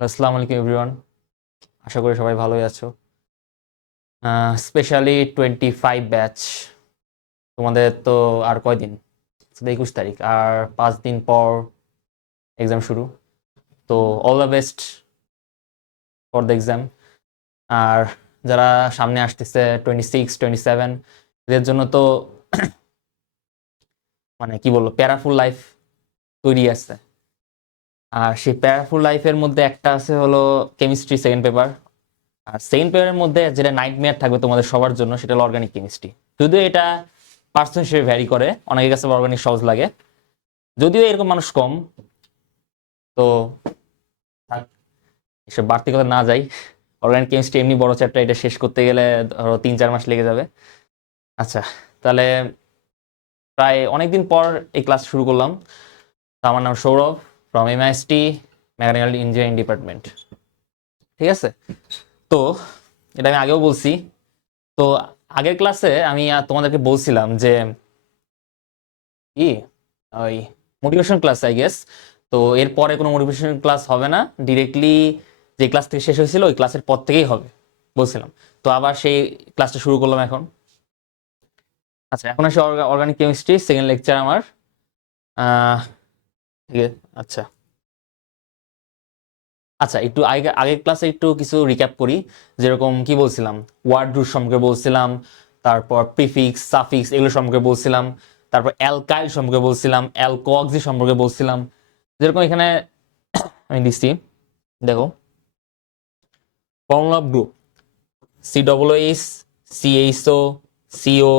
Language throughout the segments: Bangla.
আসসালামু আলাইকুম এভরিওয়ান। আশা করি সবাই ভালোই আছো। স্পেশালি 25 ব্যাচ, তোমাদের তো আর কয়দিন? 21 তারিখ, আর 5 দিন পর এক্সাম শুরু। তো all the best for the exam. আর যারা সামনে আসতেছে 26 27, এদের জন্য তো মানে কি বলবো, প্যারাফুল লাইফ তৈরি আছে। আর সেই প্যারাফুল লাইফের মধ্যে একটা আছে হলো কেমিস্ট্রি সেকেন্ড পেপার। আর সেকেন্ড পেপারের মধ্যে যেটা নাইটমেয়ার থাকবে তোমাদের সবার জন্য, সেটা হলো অর্গানিক কেমিস্ট্রি। যদিও এটা পার্সন হিসেবে ভ্যারি করে, অনেকের কাছে অর্গানিক সহজ লাগে, যদিও এরকম মানুষ কম। তো থাক, এসব বাড়তি কথা না যাই। অর্গানিক কেমিস্ট্রি এমনি বড় চ্যাপ্টার, এটা শেষ করতে গেলে ধরো 3 4 মাস লেগে যাবে। আচ্ছা, তাহলে প্রায় অনেকদিন পর এই ক্লাস শুরু করলাম। তো আমার নাম Sourav, from MIST, mechanical engineering department. ঠিক আছে। তো এটা আমি আগেও বলছি। তো আগের ক্লাসে আমি তোমাদেরকে বলছিলাম যে কি ওই মোটিভেশন ক্লাস আই গেস। তো এরপরে কোনো মোটিভেশন ক্লাস হবে না, ডিরেক্টলি যে ক্লাস থেকে শেষ হয়েছিল ওই ক্লাসের পর থেকেই হবে বলছিলাম। তো আবার সেই ক্লাসটা শুরু করলাম এখন। আচ্ছা, এখন আসে অর্গানিক কেমিস্ট্রি সেকেন্ড লেকচার আমার। আহ ঠিক আছে। আচ্ছা আচ্ছা, একটু আগে আগের ক্লাসে একটু কিছু রিক্যাপ করি। যেরকম কি বলছিলাম, ওয়ার্ড রুট সম্পর্কে বলছিলাম, তারপর প্রিফিক্স সাফিক্স এগুলো সম্পর্কে বলছিলাম, তারপর অ্যালকাইল সম্পর্কে বলছিলাম, অ্যালকোঅক্সি সম্পর্কে বলছিলাম। যেরকম এখানে আমি দিচ্ছি, দেখো, formula of group C double H, CHO, CO,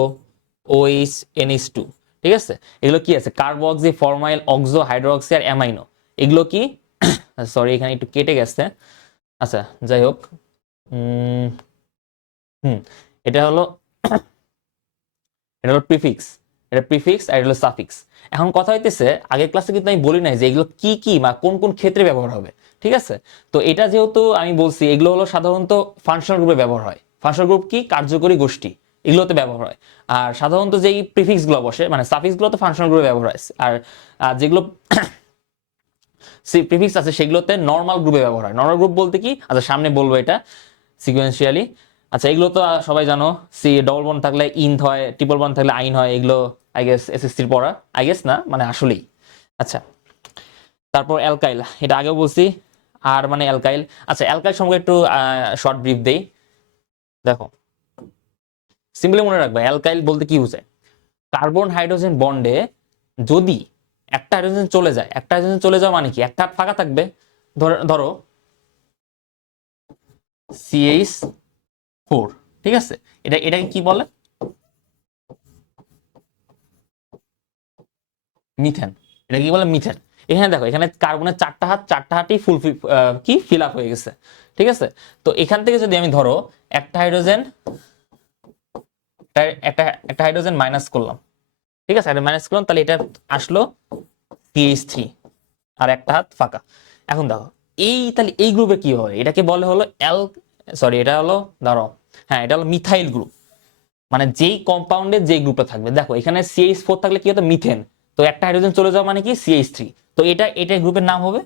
OH, NH two. ঠিক আছে। এগুলো কি আছে? কার্বক্সি, ফরমাইল, অক্সো, হাইড্রোক্সি আর অ্যামাইনো। এগুলো কি? সরি, এখানে একটু কেটে গেছে। আচ্ছা, যাই হোক। উম, হুম এটা হলো এটা হলো প্রিফিক্স। এটা প্রিফিক্স আর এটা হলো সাফিক্স। এখন কথা হইতেছে, আগের ক্লাসে কিন্তু আমি বলি নাই যে এগুলো কি কি বা কোন কোন ক্ষেত্রে ব্যবহার হবে। ঠিক আছে। তো এটা যেহেতু আমি বলছি, এগুলো হলো সাধারণত ফাংশনাল গ্রুপে ব্যবহার হয়। ফাংশনাল গ্রুপ কি? কার্যকরী গোষ্ঠী, এগুলোতে ব্যবহার হয়। আর সাধারণত যেই প্রিফিক্স গুলো বসে, মানে সাফিক্স গুলো তো ফাংশনাল গ্রুপে ব্যবহার হয়। আর যেগুলো প্রিফিক্স আছে সেগুলোতে নর্মাল গ্রুপে ব্যবহার হয়। নর্মাল গ্রুপ বলতে কি? আচ্ছা, সামনে বলবো এটা সিকুয়েন্সিয়ালি। আচ্ছা, এগুলো তো সবাই জানো, সি ডবল বন্ড থাকলে ইন্থ হয়, ট্রিপল বন্ড থাকলে আইন হয়। এগুলো আই গেস এসএসসির পড়া, আই গেস না মানে আসলেই। আচ্ছা, তারপর অ্যালকাইল, এটা আগেও বলছি। আর মানে অ্যালকাইল। আচ্ছা, অ্যালকাইল সম্পর্কে একটু শর্ট ব্রিফ দেই। দেখো, সিম্পলি মনে রাখবে অ্যালকাইল বলতে কি বোঝায়। কার্বন হাইড্রোজেন বন্ডে যদি একটা হাইড্রোজেন চলে যায়, একটা হাইড্রোজেন চলে যাওয়া মানে কি? একটা ফাঁকা থাকবে। ধরো CH4। ঠিক আছে। এটাকে কি বলে? মিথেন। এটা কি বলে? মিথেন। এখানে দেখো, এখানে কার্বনের চারটা হাত, চারটা হাতই ফুল কি ফিল আপ হয়ে গেছে। ঠিক আছে। তো এখান থেকে যদি আমি ধরো একটা হাইড্রোজেন, একটা একটা হাইড্রোজেন মাইনাস করলাম। ঠিক আছে, এটা মাইনাস করলাম, তাহলে এটা আসলো CH3, আর একটা হাত ফাঁকা। এখন দেখো, তাহলে এই গ্রুপে কি হয়? এটাকে বলে হলো সরি, এটা হলো, ধরো, হ্যাঁ, এটা হলো মিথাইল গ্রুপ। মানে যেই কম্পাউন্ডের যেই গ্রুপটা থাকবে, দেখো এখানে CH4 থাকলে কি হতো? মিথেন। তো একটা হাইড্রোজেন চলে যাওয়া মানে কি? CH3। তো এটা গ্রুপের নাম হবে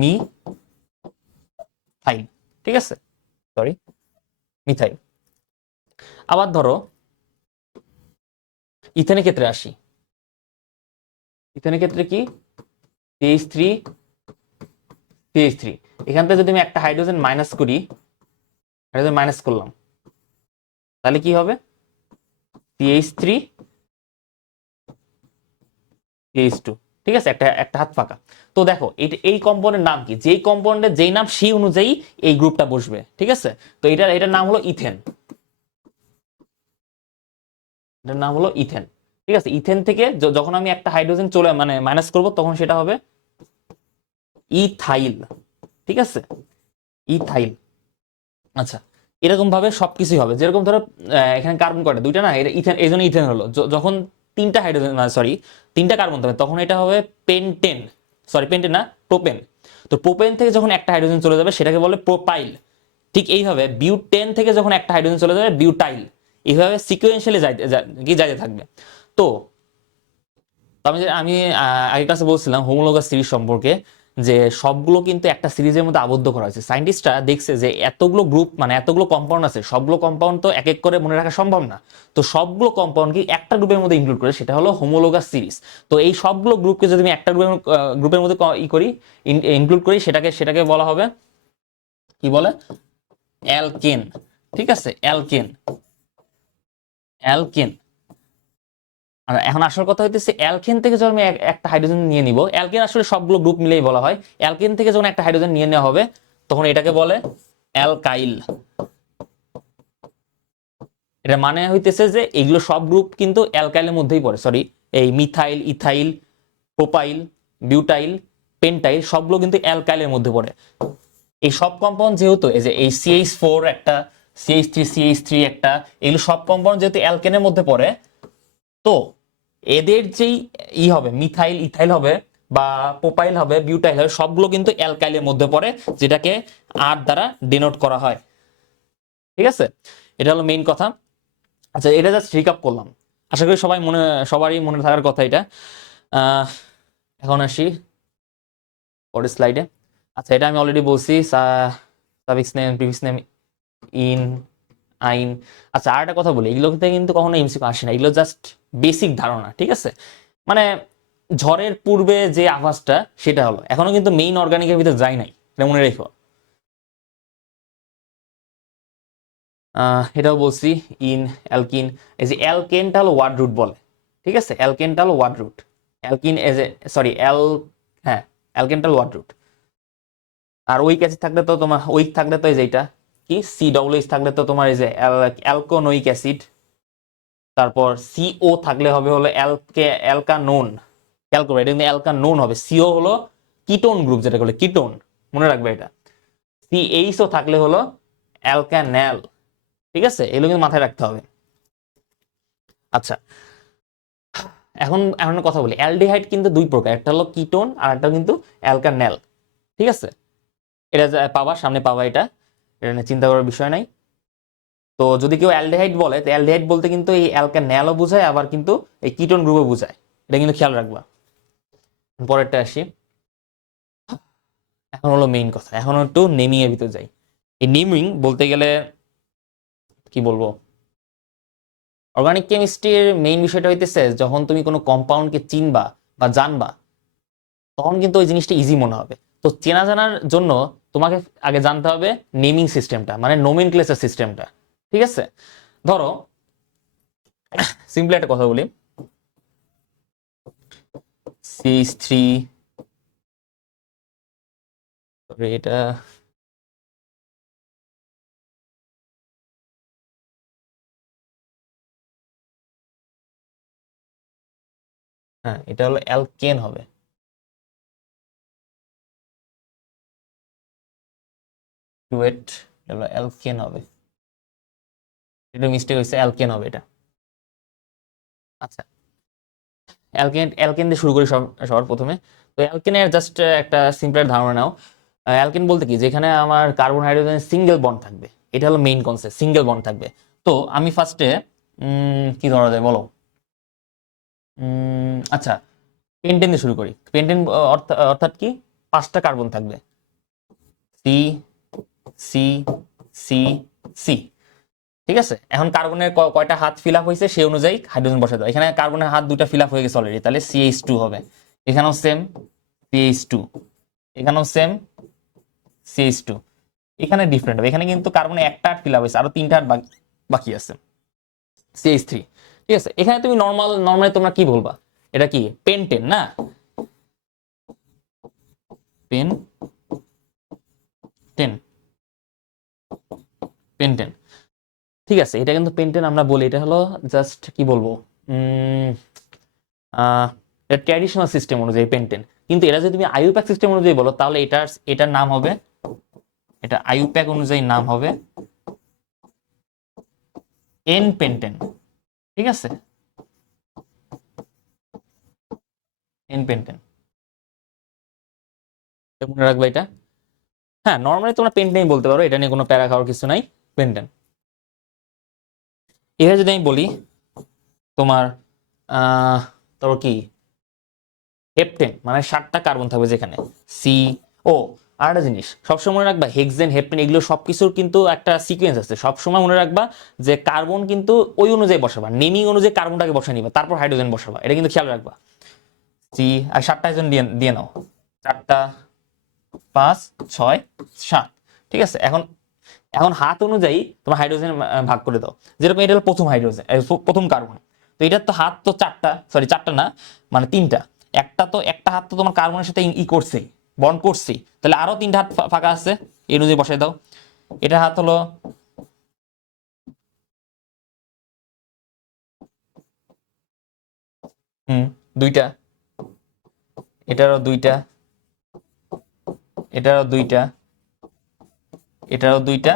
মিথাইল। ঠিক আছে, সরি, মিথাইল। আবার ধরো ইথেনের ক্ষেত্রে আসি। ইথেনের ক্ষেত্রে কি? CH3, CH3। এখান থেকে যদি আমি একটা হাইড্রোজেন মাইনাস করি, হাইড্রোজেন মাইনাস করলাম, তাহলে কি হবে? CH3, CH2। ঠিক আছে, একটা একটা হাত ফাঁকা। তো দেখো, এই কম্পাউন্ডের নাম কি? যেই কম্পাউন্ডের যেই নাম, সেই অনুযায়ী এই গ্রুপটা বসবে। ঠিক আছে। তো এটার নাম হলো ইথেন। এটার নাম হলো ইথেন। ঠিক আছে। ইথেন থেকে যখন আমি একটা হাইড্রোজেন চলে মানে মাইনাস করব, তখন সেটা হবে ইথাইল। ঠিক আছে, ইথাইল। আচ্ছা, এরকম ভাবে সবকিছুই হবে। যেরকম ধরো এখানে কার্বন কয়টা? দুইটা না? এটা ইথেন, এই জন্য ইথেন হলো। যখন তিনটা হাইড্রোজেন, সরি, তিনটা কার্বন থাকবে, তখন এটা হবে পেন্টেন। সরি, পেন্টেন না, প্রোপেন। তো প্রোপেন থেকে যখন একটা হাইড্রোজেন চলে যাবে, সেটাকে বলে প্রোপাইল। ঠিক এইভাবে বিউটেন থেকে যখন একটা হাইড্রোজেন চলে যাবে, বিউটাইল। এইভাবে সিকুয়েন্সিয়ালি যাইতে থাকবে। তো আমি আগের ক্লাসে বলছিলাম হোমোলোগাস সিরিজ সম্পর্কে, যে সবগুলো কিন্তু একটা সিরিজের মধ্যে আবদ্ধ করা হয়েছে। সায়েন্টিস্টরা দেখছে যে এতগুলো গ্রুপ মানে এতগুলো কম্পাউন্ড আছে, সবগুলো কম্পাউন্ড তো এক এক করে মনে রাখা সম্ভব না। তো সবগুলো কম্পাউন্ড কি একটা গ্রুপের মধ্যে ইনক্লুড করে, সেটা হলো হোমোলোগাস সিরিজ। তো এই সবগুলো গ্রুপকে যদি আমি একটা গ্রুপের মধ্যে ইনক্লুড করি, সেটাকে সেটাকে বলা হবে কি বলে, অ্যালকেন। ঠিক আছে, অ্যালকেন, অ্যালকেন। আর এখন আসল কথা হইতেছে অ্যালকেন থেকে যখন আমি একটা হাইড্রোজেন নিয়ে নিব, অ্যালকেন আসলে সবগুলো গ্রুপ মিলেই বলা হয়, অ্যালকেন থেকে যখন একটা হাইড্রোজেন নিয়ে নেওয়া হবে তখন এটাকে বলে অ্যালকাইল। এটা মানে হইতেছে যে এইগুলো সব গ্রুপ কিন্তু অ্যালকাইলের মধ্যেই পড়ে, সরি, এই মিথাইল, ইথাইল, প্রোপাইল, বিউটাইল, পেন্টাইল সবগুলো কিন্তু অ্যালকাইলের মধ্যে পড়ে। এই সব কম্পাউন্ড যেহেতু এই যে এই CH4 একটা, CH3 একটা, এগুলো সব কম্পাউন্ড যেহেতু অ্যালকেনের মধ্যে পড়ে, তো এদের যেই হবে মিথাইল, ইথাইল হবে বা প্রোপাইল হবে, বিউটাইল হবে, সবগুলো কিন্তু অ্যালকাইলের মধ্যে পড়ে, যেটাকে আর দ্বারা ডিনোট করা হয়। ঠিক আছে, এটা হলো মেইন কথা। আচ্ছা, এটা জাস্ট রিক্যাপ করলাম, আশা করি সবারই মনে থাকার কথা এটা। আহ, এখন আসি পরের স্লাইডে। আচ্ছা, এটা আমি অলরেডি বলছি, suffix name, prefix name, in, আইন। আচ্ছা, আর একটা কথা বলি, এগুলোতে কিন্তু কখনো এমসিকিউ আসে না, এগুলো জাস্ট বেসিক ধারণা। ঠিক আছে, মানে ঝড়ের পূর্বে যে আভাসটা সেটা হলো, এখনো কিন্তু মেইন অর্গানিকের ভিতরে যায় নাই, এটা মনে রেখো। এটাও বলছি, ইন, অ্যালকিন। এই যে অ্যালকেনটা হলো ওয়ার্ড রুট বলে। ঠিক আছে, অ্যালকেনটা হলো word root. Alkene as a, sorry, হ্যাঁ, অ্যালকেনটা হলো ওয়ার্ড রুট। আর উইক অ্যাসিড থাকলে তো তোমার, উইক থাকলে তো এই যে এটা কি, COOH থাকলে তো তোমার এই যে অ্যালকোনোইক অ্যাসিড। তারপর CO থাকলে হবে হলো অ্যালকানোন। খেয়াল করবে, এটা কিন্তু অ্যালকানোন হবে। CO হলো কিটোন গ্রুপ, যেটা বলে কিটোন, মনে রাখবে এটা। CHO থাকলে হলো অ্যালকানেল। ঠিক আছে, এগুলো কিন্তু মাথায় রাখতে হবে। আচ্ছা, এখন এখন কথা বলি, অ্যালডিহাইড কিন্তু দুই প্রকার, একটা হলো কিটোন আর একটা কিন্তু অ্যালকানেল। ঠিক আছে, এটা পাবা, সামনে পাবা, এটা এটা নিয়ে চিন্তা করার বিষয় নাই। তো যদি কেউ অ্যালডিহাইড বলে, তো অ্যালডিহাইড বলতে কিন্তু এই অ্যালকানেলও বোঝায়, আবার কিন্তু এই কিটোন গ্রুপও বোঝায়, এটা কিন্তু খেয়াল রাখবা। পরেরটা আসি। এখন হলো মেইন কথা, এখন একটু নেমিং এর ভিতরে যাই। এই নেমিং বলতে গেলে কি বলবো, অর্গানিক কেমিস্ট্রির মেইন বিষয়টা হইতেছে যখন তুমি কোনো কম্পাউন্ডকে চিনবা বা জানবা, তখন কিন্তু ওই জিনিসটা ইজি মনে হবে। তো চেনা জানার জন্য তোমাকে আগে জানতে হবে নেমিং সিস্টেমটা, মানে নোমেনক্লেচার সিস্টেমটা। ঠিক আছে, ধরো সিম্পলি একটা কথা বলি, CH3, এটা, হ্যাঁ, এটা হলো অ্যালকেন হবে। ওয়েট, এটা হলো অ্যালকেন হবে, এটা মিস্টেক হয়েছে, অ্যালকেন হবে এটা। আচ্ছা, অ্যালকেন অ্যালকেন দিয়ে শুরু করি সবার প্রথমে। তো অ্যালকেনের জাস্ট একটা সিম্পল ধারণা নাও। অ্যালকেন বলতে কি, যেখানে আমার কার্বন হাইড্রোজেন সিঙ্গেল বন্ড থাকবে, এটা হলো মেইন কনসেপ্ট, সিঙ্গেল বন্ড থাকবে। তো আমি ফার্স্টে কি ধরা যায় বলো, আচ্ছা, পেন্টেন দিয়ে শুরু করি। পেন্টেন অর্থাৎ কি, পাঁচটা কার্বন থাকবে, সি, সি, সি, সি। ঠিক আছে, এখন কার্বনের কয়টা হাত ফিল আপ হয়েছে সেই অনুযায়ী হাইড্রোজেন বসে দাও। এখানে কার্বনের হাত দুটা ফিল আপ হয়ে গেছে অলরেডি, তাহলে CH2 হবে। এখানেও সেম, CH2, এখানেও সেম, CH2। এখানে ডিফারেন্ট হবে, এখানে কিন্তু কার্বনে একটা হাত ফিল আপ হয়েছে, আরো তিনটা হাত বাকি আছে, CH3। ঠিক আছে, এখানে তুমি নর্মালি তোমরা কি বলবা, এটা কি পেন্টেন না, পেন টেন, পেন্টেন। ঠিক আছে, এটা কিন্তু পেন্টেন আমরা বলি, এটা হলো জাস্ট কি বলবো, ট্র্যাডিশনাল সিস্টেম অনুযায়ী পেন্টেন। কিন্তু এটা যদি তুমি আইইউপ্যাক সিস্টেম অনুযায়ী বলো, তাহলে এটার নাম হবে, এটা আইইউপ্যাক অনুযায়ী নাম হবে এন পেন্টেন। ঠিক আছে, এন পেন্টেন, মনে রাখবে এটা। হ্যাঁ, নর্মালি তোমরা পেন্টেনই বলতে পারো, এটা নিয়ে কোনো প্যারা খাওয়ার কিছু নাই, পেন্টেন। এভাবে যদি আমি বলি তোমার, তারপর কি, হেপটেন মানে 7টা কার্বন থাকবে যেখানে সি ও। আর একটা জিনিস সবসময় মনে রাখবা, হেক্সেন হেপটেন এগুলো সবকিছুর কিন্তু একটা সিকোয়েন্স আছে। সবসময় মনে রাখবা যে কার্বন কিন্তু ওই অনুযায়ী বসাবা, নেমিং অনুযায়ী কার্বনটাকে বসা নিবা, তারপর হাইড্রোজেন বসাবা, এটা কিন্তু খেয়াল রাখবা। সি আর 7টা হাইড্রোজেন দিয়ে দিয়ে নাও, 4টা 5 6 7। ঠিক আছে, এখন এখন হাত অনুযায়ী তোমার হাইড্রোজেন ভাগ করে দাও। যেরকম এটা হলো প্রথম হাইড্রোজেন, প্রথম কার্বন। তো এটার তো হাত তো 4টা, সরি 4টা না, মানে 3টা। একটা হাত তো তোমার কার্বনের সাথে করছেই, বন্ড করছি, তাহলে আরো 3টা হাত ফাঁকা আছে, এই অনুযায়ী বসাই দাও। এটা হাত হলো হুম 2টা, এটারও 2টা, এটারও 2টা, এটারও 2টা,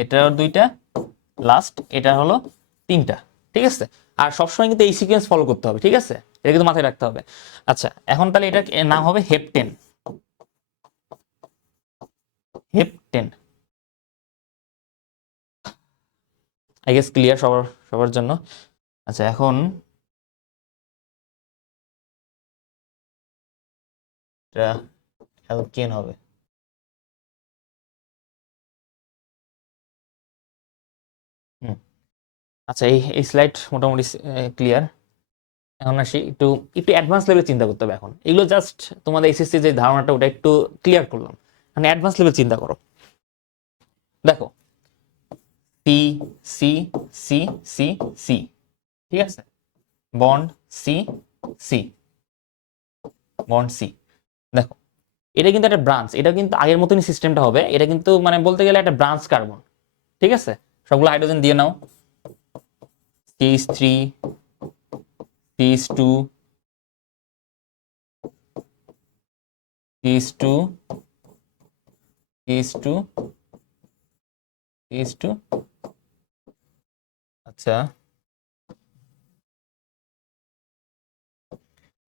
এটারও 2টা, লাস্ট এটা হলো 3টা। ঠিক আছে, আর সবসময় কিন্তু এই সিকোয়েন্স ফলো করতে হবে। ঠিক আছে, এটা কিন্তু মাথায় রাখতে হবে। আচ্ছা, এখন তাহলে এটা নাম হবে heptane. Heptane I guess clear সবার সবার জন্য। আচ্ছা, এখন এটা অ্যালকেন হবে। হুম, আচ্ছা, এই এই স্লাইড মোটামুটি ক্লিয়ার। এখন আসি একটু একটু অ্যাডভান্স লেভেল চিন্তা করতে হবে। এখন এগুলো জাস্ট তোমাদের এসএসসি যে ধারণাটা ওটা একটু ক্লিয়ার করলাম, মানে অ্যাডভান্স লেভেল চিন্তা করো। দেখো, C C C C C, ঠিক আছে, bond C C, bond C. দেখো, এটা কিন্তু একটা ব্রাঞ্চ, এটা কিন্তু আগের মতনই সিস্টেমটা হবে। এটা কিন্তু মানে বলতে গেলে একটা ব্রাঞ্চ কার্বন। ঠিক আছে, সবগুলো হাইড্রোজেন দিয়ে নাও, CH3 CH2 CH2 CH2 CH2। আচ্ছা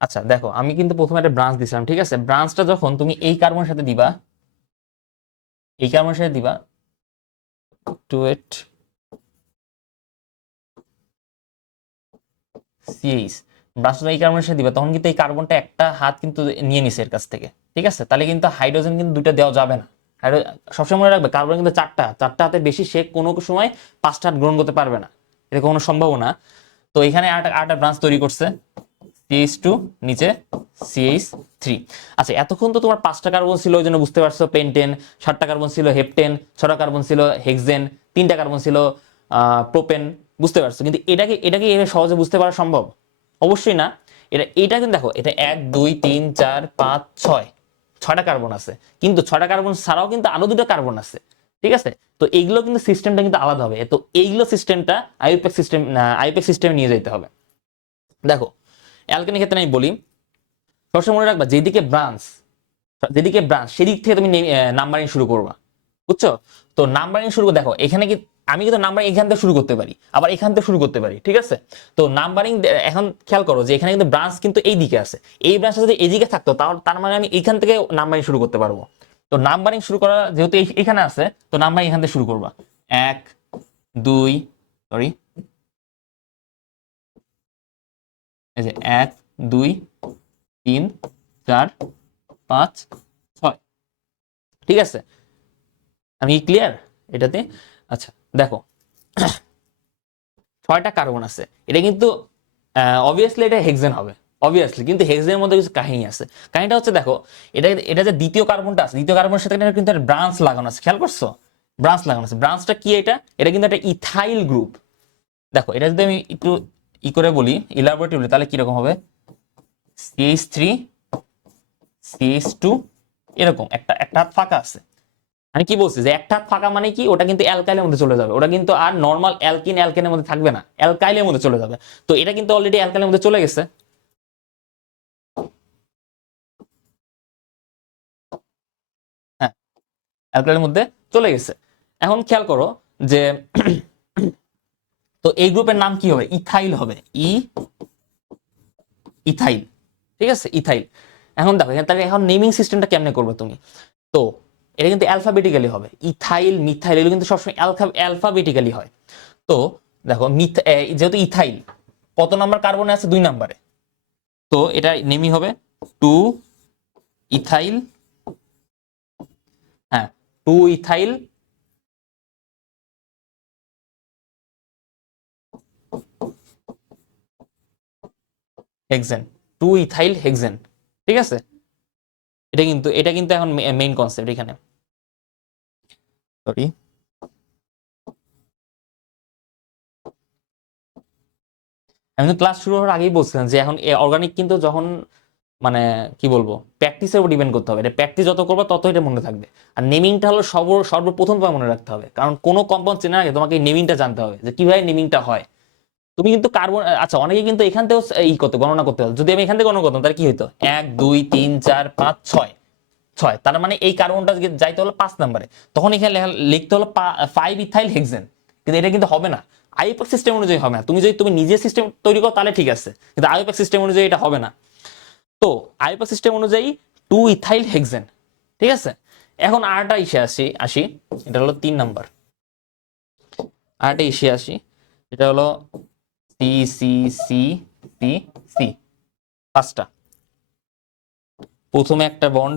আচ্ছা, দেখো আমি কিন্তু প্রথমে একটা ব্রাঞ্চ দিছিলাম। ঠিক আছে, ব্রাঞ্চটা যখন তুমি এই কার্বনের সাথে দিবা, এই কার্বনের সাথে দিবা, টু এট সিএইচ, ব্রাঞ্চটা এই কার্বনের সাথে দিবা, তখন কিন্তু এই কার্বনটা একটা হাত কিন্তু নিয়ে নিছে এর কাছ থেকে। ঠিক আছে, তাহলে কিন্তু হাইড্রোজেন কিন্তু দুইটা দেওয়া যাবে না। সবসময় মনে রাখবে, কার্বন কিন্তু চারটা, চারটা হাতের বেশি সে কোনো সময় 5টা হাত গ্রহণ করতে পারবে না, এটা কোনো সম্ভাবনা। তো এখানে আরেকটা ব্রাঞ্চ তৈরি করছে, CH2 নিচে CH3। আচ্ছা, এতক্ষণ তো তোমার 5টা কার্বন ছিল, ওই জন্য বুঝতে পারছো পেন্টেন, 7টা কার্বন ছিল হেপটেন, 6টা কার্বন ছিল হেক্সেন, 3টা কার্বন ছিল প্রোপেন, বুঝতে পারছো। কিন্তু এটাকে এটাকে এভাবে সহজে বুঝতে পারা সম্ভব? অবশ্যই না। এটা কিন্তু দেখো, এটা 1 2 3 4 5 6, 6টা কার্বন আছে, কিন্তু 6টা কার্বন ছাড়াও কিন্তু আরো 2টা কার্বন আছে। ঠিক আছে, তো এইগুলো কিন্তু সিস্টেমটা কিন্তু আলাদা হবে। তো এইগুলো সিস্টেমটা আইউপ্যাক সিস্টেমে নিয়ে যেতে হবে। দেখো, অ্যালকেনের ক্ষেত্রে আমি বলি, সবসময় মনে রাখবা যেদিকে ব্রাঞ্চ সেদিক থেকে তুমি নাম্বারিং শুরু করবা, বুঝছো? তো নাম্বারিং শুরু দেখো, এখানে কি আমি কিন্তু নাম্বারিং এখান থেকে শুরু করতে পারি, আবার এখান থেকে শুরু করতে পারি। ঠিক আছে, তো নাম্বারিং এখন খেয়াল করো যে এখানে কিন্তু ব্রাঞ্চ কিন্তু এই দিকে আছে, এই ব্রাঞ্চটা যদি এইদিকে থাকতো তাহলে তার মানে আমি এইখান থেকে নাম্বারিং শুরু করতে পারবো। তো নাম্বারিং শুরু করা যেহেতু এখানে আছে, তো নাম্বারিং এখান থেকে শুরু করবা। 1 2, সরি, এই যে 1 2 3 4 5 6। ঠিক আছে, আমি ক্লিয়ার এটাতে? আচ্ছা, দেখো 6টা কার্বন আছে, এটা কিন্তু অবভিয়াসলি এটা হেক্সেন হবে, অবভিয়াসলি। কিন্তু হেক্সেনের মধ্যে কিছু কাহিনী আছে। কাহিনীটা হচ্ছে, দেখো, এটা এটা যে দ্বিতীয় কার্বনটা আছে, দ্বিতীয় কার্বনের সাথে কিন্তু একটা ব্রাঞ্চ লাগানো আছে, খেয়াল করছো? ব্রাঞ্চ লাগানো আছে। ব্রাঞ্চটা কি? এটা এটা কিন্তু একটা ইথাইল গ্রুপ। দেখো, এটা যদি আমি একটু করে বলি, ইলাবোরেটলি বলি, তাহলে কিরকম হবে? CH3 CH2, এরকম একটা একটা হাত ফাঁকা আছে। আমি কি বলছি যে একটা হাত ফাঁকা মানে কি, ওটা কিন্তু অ্যালকাইলের মধ্যে চলে যাবে, ওটা কিন্তু আর নর্মাল অ্যালকেনের মধ্যে থাকবে না, অ্যালকাইলের মধ্যে চলে যাবে। তো এটা কিন্তু অলরেডি অ্যালকাইলের মধ্যে চলে গেছে। হ্যাঁ, অ্যালকাইলের মধ্যে চলে গেছে। এখন খেয়াল করো যে তো এই গ্রুপের নাম কি হবে? ইথাইল হবে, ইথাইল। ঠিক আছে, ইথাইল। এখন দেখো তাহলে এখন নেমিং সিস্টেমটা কেমনে করবে তুমি? তো এটা কিন্তু অ্যালফাবেটিক্যালি হবে, ইথাইল মিথাইল এগুলো কিন্তু সবসময় অ্যালফাবেটিক্যালি হয়। তো দেখো, যেহেতু ইথাইল কত নাম্বার কার্বনে আছে? 2 নাম্বারে। তো এটা নেমই হবে টু ইথাইল, হ্যাঁ, two ethyl hexane, two ethyl hexane. ঠিক আছে, এটা কিন্তু এখন মেইন কনসেপ্ট এখানে। সরি, আমি তো ক্লাস শুরু হওয়ার আগেই বলছিলাম যে এখন অর্গানিক কিন্তু যখন মানে কি বলবো প্র্যাকটিসের উপর ডিপেন্ড করতে হবে, এটা প্র্যাকটিস যত করবে তত এটা মনে থাকবে। আর নেমিংটা হলো সর্বপ্রথম তোমার মনে রাখতে হবে, কারণ কোনো কম্পাউন্ড চেনার আগে তোমাকে নেমিংটা জানতে হবে যে কিভাবে নেমিংটা হয়। তুমি কিন্তু কার্বন, আচ্ছা অনেকে কিন্তু এখান থেকেও করতে গণনা করতে হবে, যদি আমি এখান থেকে গণনা করতাম তাহলে কি হতো 1 2 3 4 5 6, তার মানে এই কার্বনটা যাইতে হলো 5 নম্বরে, তখন এখানে লিখতে হলো 5 ইথাইল হেক্সেন। কিন্তু এটা কিন্তু হবে না, আইইউপ্যাক সিস্টেম অনুযায়ী হবে না। তুমি যদি নিজে সিস্টেম তৈরি করো তাহলে ঠিক আছে, কিন্তু আইইউপ্যাক সিস্টেম অনুযায়ী এটা হবে না। তো আইইউপ্যাক সিস্টেম অনুযায়ী 2 ইথাইল হেক্সেন। ঠিক আছে, এখন আরটা ইসে আসি আসি এটা হলো 3 নাম্বার। আরটা ইসে আসি, এটা হলো C C C C C, 5টা। প্রথমে একটা বন্ড,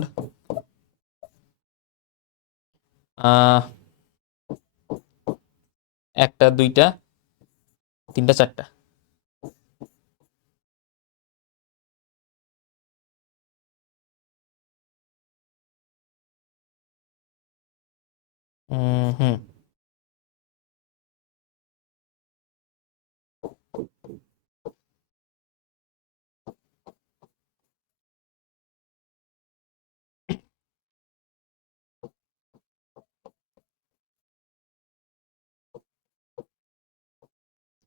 আহ একটা দুইটা তিনটা চারটা, হুম।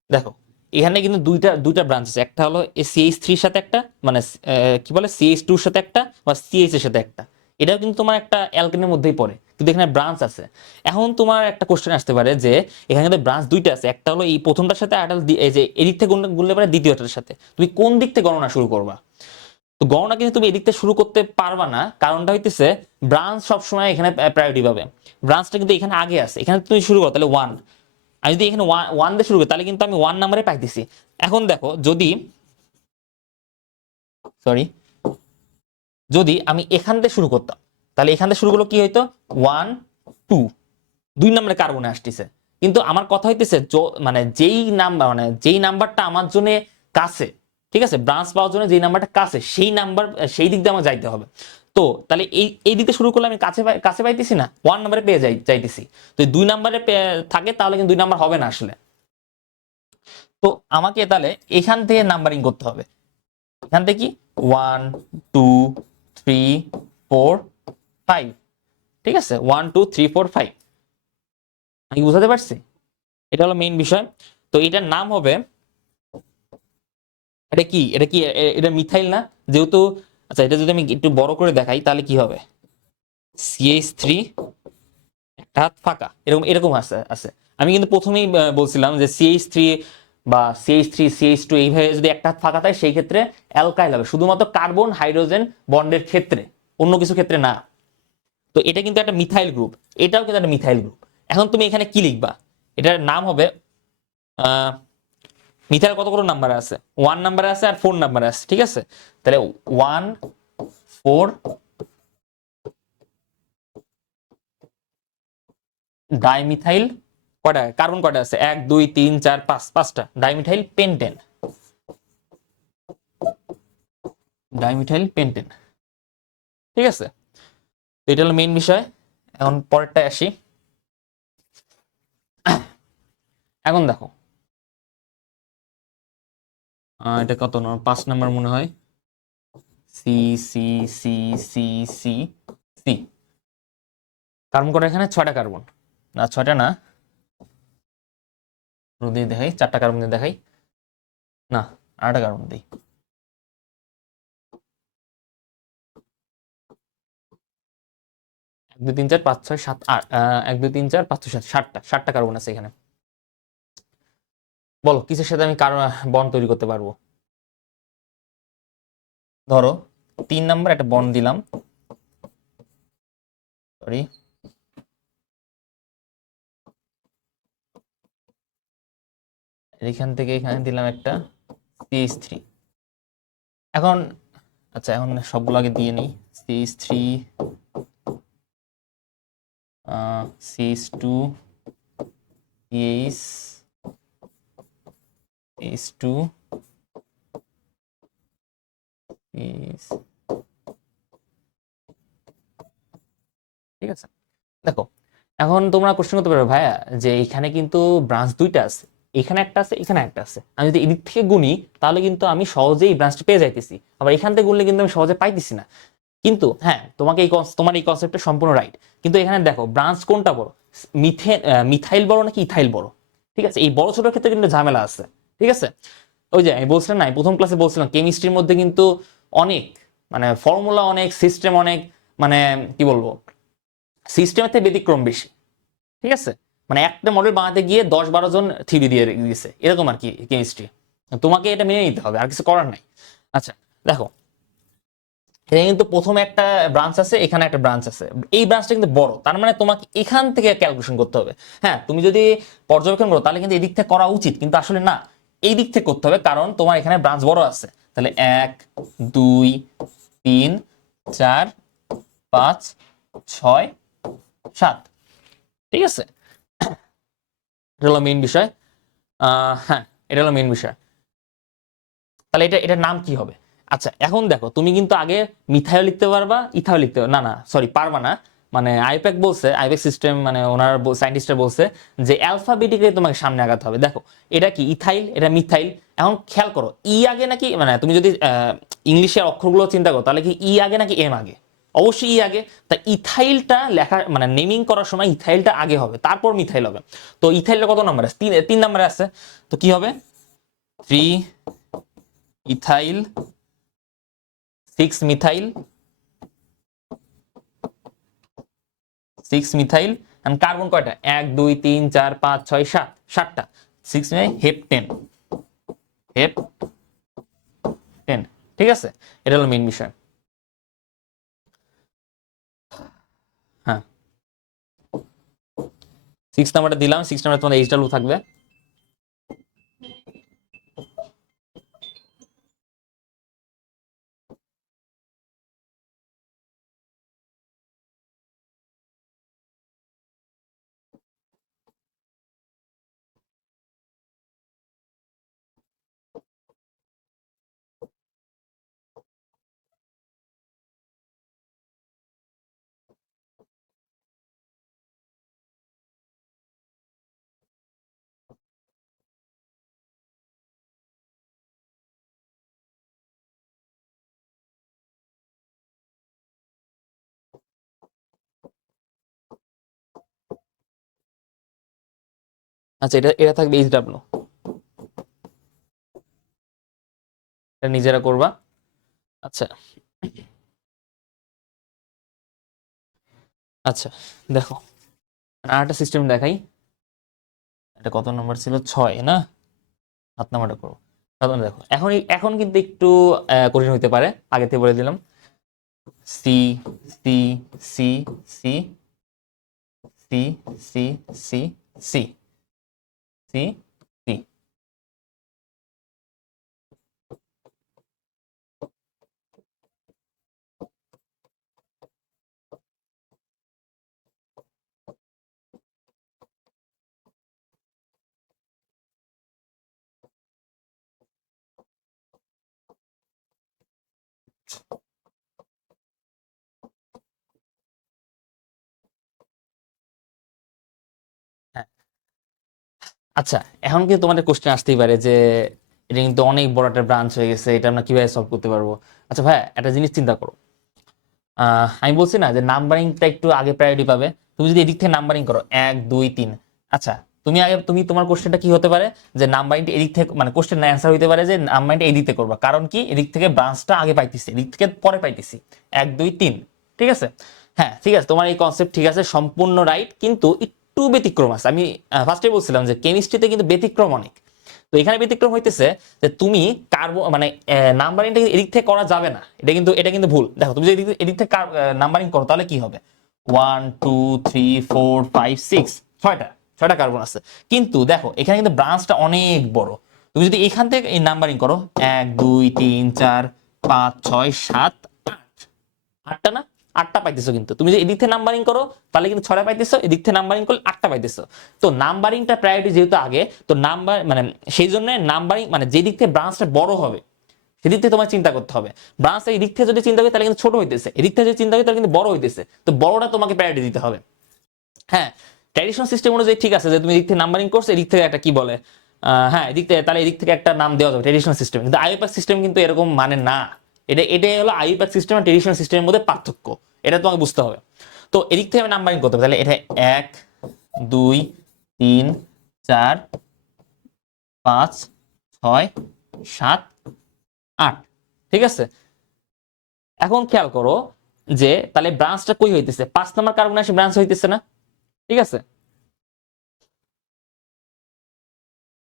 দেখো এখানে কিন্তু দুইটা দুইটা ব্রাঞ্চ আছে, একটা হলো CH3 এর সাথে একটা, মানে কি বলে CH2 এর সাথে একটা, বা CH এর সাথে একটা। এটাও কিন্তু তোমার একটা অ্যালকেনের মধ্যেই পড়ে, কিন্তু এখানে ব্রাঞ্চ আছে। এখন তোমার একটা কোশ্চেন আসতে পারে যে এখানে কিন্তু ব্রাঞ্চ দুইটা আছে, একটা হলো এই প্রথমটার সাথে, আর এই যে এদিক থেকে গুনলে পারে দ্বিতীয়টার সাথে, তুমি কোন দিক থেকে গণনা শুরু করবা? তো গণনা কিন্তু তুমি এদিক থেকে শুরু করতে পারবা না, কারণটা হইতেছে ব্রাঞ্চ সবসময় এখানে প্রায়োরিটি পাবে। ব্রাঞ্চটা কিন্তু এখানে আগে আছে, এখানে তুমি শুরু করো তাহলে ওয়ান, আমি যদি এখানে ওয়ান দিয়ে শুরু করি তাহলে কিন্তু আমি 1 নাম্বারে পাইতেছি। এখন দেখো যদি, সরি, যদি আমি এখান থেকে শুরু করতাম তাহলে এখান থেকে শুরু করলো কি হইতো 1 2, 2 নম্বরে কার্বনে আসতেছে। কিন্তু আমার কথা হইতেছে মানে যেই নাম্বার, মানে যেই নাম্বারটা আমার জন্য কাছে, ঠিক আছে, ব্রাঞ্চ পাওয়ার জন্য যেই নাম্বারটা কাছে সেই নাম্বার, সেই দিক দিয়ে আমার যাইতে হবে। তো তাহলে এই দিকে শুরু করলে আমি কাছে কাছে পাইতেছি না, 1 নম্বরে পেয়ে যাইতেছি। তো 2 নম্বরে থাকে তাহলে কিন্তু 2 নাম্বার হবে না আসলে। তো আমাকে তাহলে এখান থেকে নাম্বারিং করতে হবে, এখান থেকে কি 1 2 3 4 5, ঠিক আছে, 1 2 3 4 5। আমি কি বুঝাতে পারছি? এটা হলো মেইন বিষয়। তো এটার নাম হবে, এটা মিথাইল না যেহেতু। আচ্ছা এটা যদি আমি একটু বড় করে দেখাই তাহলে কি হবে, CH3 একটা হাত ফাঁকা, এরকম এরকম আছে আছে। আমি কিন্তু প্রথমেই বলছিলাম যে CH3 বা CH3 CH2 এইভাবে যদি একটা হাত ফাঁকা থাকে সেই ক্ষেত্রে অ্যালকাইল হবে, শুধুমাত্র কার্বন হাইড্রোজেন বন্ডের ক্ষেত্রে, অন্য কিছু ক্ষেত্রে না। তো এটা কিন্তু একটা মিথাইল গ্রুপ, এটাও কিন্তু একটা মিথাইল গ্রুপ। এখন তুমি এখানে কি লিখবা, এটার নাম হবে আহ মিথাইল কতগুলো নাম্বার আছে, 1 নাম্বারে আছে আর 4 নাম্বারে আছে, ঠিক আছে। তাহলে 1 4 ডাইমিথাইল, কয়টা কার্বন কয়টা আছে 1 2 3 4 5, 5টা ডাইমিথাইল পেন্টেন, ডাইমিথাইল পেন্টেন। ঠিক আছে, তো এটা হলো মেইন বিষয়। এখন পরেরটা আসি। এখন দেখো এটা কত 5 নাম্বার মনে হয়, C C C C C C. Carbon কয়টা এখানে 6টা কার্বন, না 6টা না, দিয়ে দেখাই 4টা কার্বন দিয়ে দেখাই, না 8টা কার্বন দিই। 1 2 3 4 5 6 7 8, 1 2 3 4 5 6 7, 7টা কার্বন আছে এখানে। বলো কিসের সাথে আমি বন্ড তৈরি করতে পারবো? ধরো 3 নাম্বার একটা বন্ড দিলাম, সরি, এখান থেকে এখানে দিলাম একটা CH3, এখন আচ্ছা, এখন সবগুলো আগে দিয়ে নিই। CH3, CH2, CH, CH2, ঠিক আছে। দেখো, এখন তোমরা কোশ্চেন করতে পারবে ভাইয়া যে এখানে কিন্তু ব্রাঞ্চ দুইটা আছে, এখানে একটা আছে, এখানে একটা আছে, আমি যদি এদিক থেকে গুনি তাহলে কিন্তু আমি সহজেই ব্রাঞ্চটা পেয়ে যাইতেছি, আবার এখান থেকে গুনলে কিন্তু আমি সহজে পাইতেছি না। কিন্তু হ্যাঁ, তোমাকে তোমার এই কনসেপ্টটা সম্পূর্ণ রাইট, কিন্তু এখানে দেখো ব্রাঞ্চ কোনটা বড়, মিথাইল বড় নাকি ইথাইল বড়? ঠিক আছে, এই বড় ছোট ক্ষেত্রে কিন্তু ঝামেলা আছে। ঠিক আছে, ওই যে আমি বলছিলাম না, আমি প্রথম ক্লাসে বলছিলাম কেমিস্ট্রির মধ্যে কিন্তু অনেক মানে ফর্মুলা অনেক, সিস্টেম অনেক, মানে কি বলবো, সিস্টেমের থেকে ব্যতিক্রম বেশি। ঠিক আছে, মানে একটা মডেল বানাতে গিয়ে 10-12 জন থিওরি দিয়ে দিয়েছে, এরকম আর কি কেমিস্ট্রি। তোমাকে এটা মেনে নিতে হবে, আর কিছু করার নাই। আচ্ছা দেখো, এখানে কিন্তু প্রথমে একটা ব্রাঞ্চ আছে, এখানে একটা ব্রাঞ্চ আছে, এই ব্রাঞ্চটা কিন্তু বড়, তার মানে তোমাকে এখান থেকে ক্যালকুলেশন করতে হবে। হ্যাঁ, তুমি যদি পর্যবেক্ষণ করো তাহলে কিন্তু এই দিক থেকে করা উচিত, কিন্তু আসলে না, এই দিক থেকে করতে হবে, কারণ তোমার এখানে ব্রাঞ্চ বড় আছে। তাহলে 1, 2, 3, 4, 5, 6, 7। ঠিক আছে, এটা হলো মেইন বিষয়। হ্যাঁ, এটা হলো মেইন বিষয়। তাহলে এটার নাম কি হবে? আচ্ছা এখন দেখো, তুমি কিন্তু আগে মিথাইল লিখতে পারবা, ইথাইল লিখতে পারবা, না না সরি পারবা না, মানে আইপ্যাক বলছে, আইপ্যাক সিস্টেম মানে ওনার সায়েন্টিস্টরা বলছে যে অ্যালফাবেটিক্যালি তোমাকে সামনে আগাতে হবে। দেখো এটা কি ইথাইল, এটা মিথাইল। এখন খেয়াল করো, ই আগে নাকি, মানে তুমি যদি ইংলিশের অক্ষরগুলো চিন্তা করো তাহলে কি ই আগে নাকি এম আগে? অবশ্যই ই আগে। তা ইথাইলটা লেখা মানে নেমিং করার সময় ইথাইলটা আগে হবে, তারপর মিথাইল হবে। তো ইথাইলটা কত নম্বর আছে? 3 নম্বরে আছে। তো কি হবে? 3 ইথাইল, 6 মিথাইল, 6 মিথাইল। কার্বন কয়টা? 1, 2, 3, 4, 5, 6, 7, 7টা। 6 হেপটেন, হেপটেন। ঠিক আছে, এটা হলো মেইন বিষয়। হ্যাঁ, 6 নাম্বারটা দিলাম, 6 নাম্বার তোমাদের এইচডাব্লিউ থাকবে। আচ্ছা, এটা এটা থাকবে এইচডাব্লিউ, এটা নিজেরা করবা। আচ্ছা আচ্ছা দেখো, আর একটা সিস্টেম দেখাই। এটা কত নম্বর ছিল? 6 না? 7 নাম্বারটা করো। দেখো এখন এখন কিন্তু একটু কঠিন হইতে পারে, আগে থেকে বলে দিলাম। C, C, C, C, C, C, C, C, C, C. হ্যাঁ, আচ্ছা এখন কিন্তু তোমাদের কোশ্চেন আসতেই পারে যে এটা কিন্তু অনেক বড় একটা ব্রাঞ্চ হয়ে গেছে, এটা আমরা কিভাবে সলভ করতে পারবো? আচ্ছা ভাই, একটা জিনিস চিন্তা করো। আমি বলছি না যে নাম্বারিংটা একটু আগে প্রায়োরিটি পাবে। তুমি যদি এদিক থেকে নাম্বারিং করো 1, 2, 3, আচ্ছা তুমি আগে, তুমি তোমার কোশ্চেনটা কি হতে পারে যে নাম্বারিংটা এদিক থেকে, মানে কোশ্চেন অ্যান্সার হতে পারে যে নাম্বারিংটা এদিক থেকে করবা, কারণ কি এদিক থেকে ব্রাঞ্চটা আগে পাইতেছি, এদিক থেকে পরে পাইতেছি। 1, 2, 3। ঠিক আছে, হ্যাঁ ঠিক আছে, তোমার এই কনসেপ্ট ঠিক আছে, সম্পূর্ণ রাইট, কিন্তু একটু ব্যতিক্রম আছে। আমি ফার্স্টে বলছিলাম যে কেমিস্ট্রিতে কিন্তু ব্যতিক্রম অনেক। তো এখানে ব্যতিক্রম হইতেছে যে তুমি মানে নাম্বারিংটা এদিক থেকে করা যাবে না, এটা কিন্তু ভুল। দেখো তুমি যদি এদিক থেকে নাম্বারিং করো তাহলে কি হবে? 1, 2, 3, 4, 5, 6, 6টা কার্বন আছে। কিন্তু দেখো এখানে কিন্তু ব্রাঞ্চটা অনেক বড়। তুমি যদি এখান থেকে এই নাম্বারিং করো 1, 2, 3, 4, 5 6 7 8, আটটা না? আটটা পাইতেছো। কিন্তু তুমি যে এদিক থেকে নাম্বারিং করো তাহলে কিন্তু 6টা পাইতেছো, এদিক থেকে নাম্বারিং করলে 8টা পাইতেছো। তো নাম্বারিংটা প্রায়োরিটি যেহেতু আগে, তো নাম্বার মানে সেই জন্য নাম্বারিং মানে যে দিক থেকে ব্রাঞ্চটা বড় হবে সেদিক থেকে তোমার চিন্তা করতে হবে। ব্রাঞ্চটা এই দিক থেকে যদি চিন্তা করি তাহলে কিন্তু ছোট হইতেছে, এদিক থেকে যদি চিন্তা করি তাহলে কিন্তু বড় হইতেছে। তো বড়টা তোমাকে প্রায়োরিটি দিতে হবে। হ্যাঁ, ট্র্যাডিশনাল সিস্টেম অনুযায়ী ঠিক আছে যে তুমি এদিক থেকে নাম্বারিং করছো, এদিক থেকে একটা কি বলে হ্যাঁ এদিক থেকে, তাহলে এদিক থেকে একটা নাম দেওয়া যাবে ট্র্যাডিশনাল সিস্টেম। কিন্তু আইইউপ্যাক সিস্টেম কিন্তু এরকম মানে না। এটাই হলো আইইউপ্যাক সিস্টেম আর ট্র্যাডিশনাল সিস্টেমের মধ্যে পার্থক্য, এটা তোমাকে বুঝতে হবে। তো এদিক থেকে আমি নাম্বারিং করতে হবে, তাহলে এটা 1 2 3 4 5 6 7 8, ঠিক আছে। এখন খেয়াল করো যে তাহলে ব্রাঞ্চটা কই হইতেছে, 5 নাম্বার কার্বনে এসে ব্রাঞ্চ হইতেছে না, ঠিক আছে।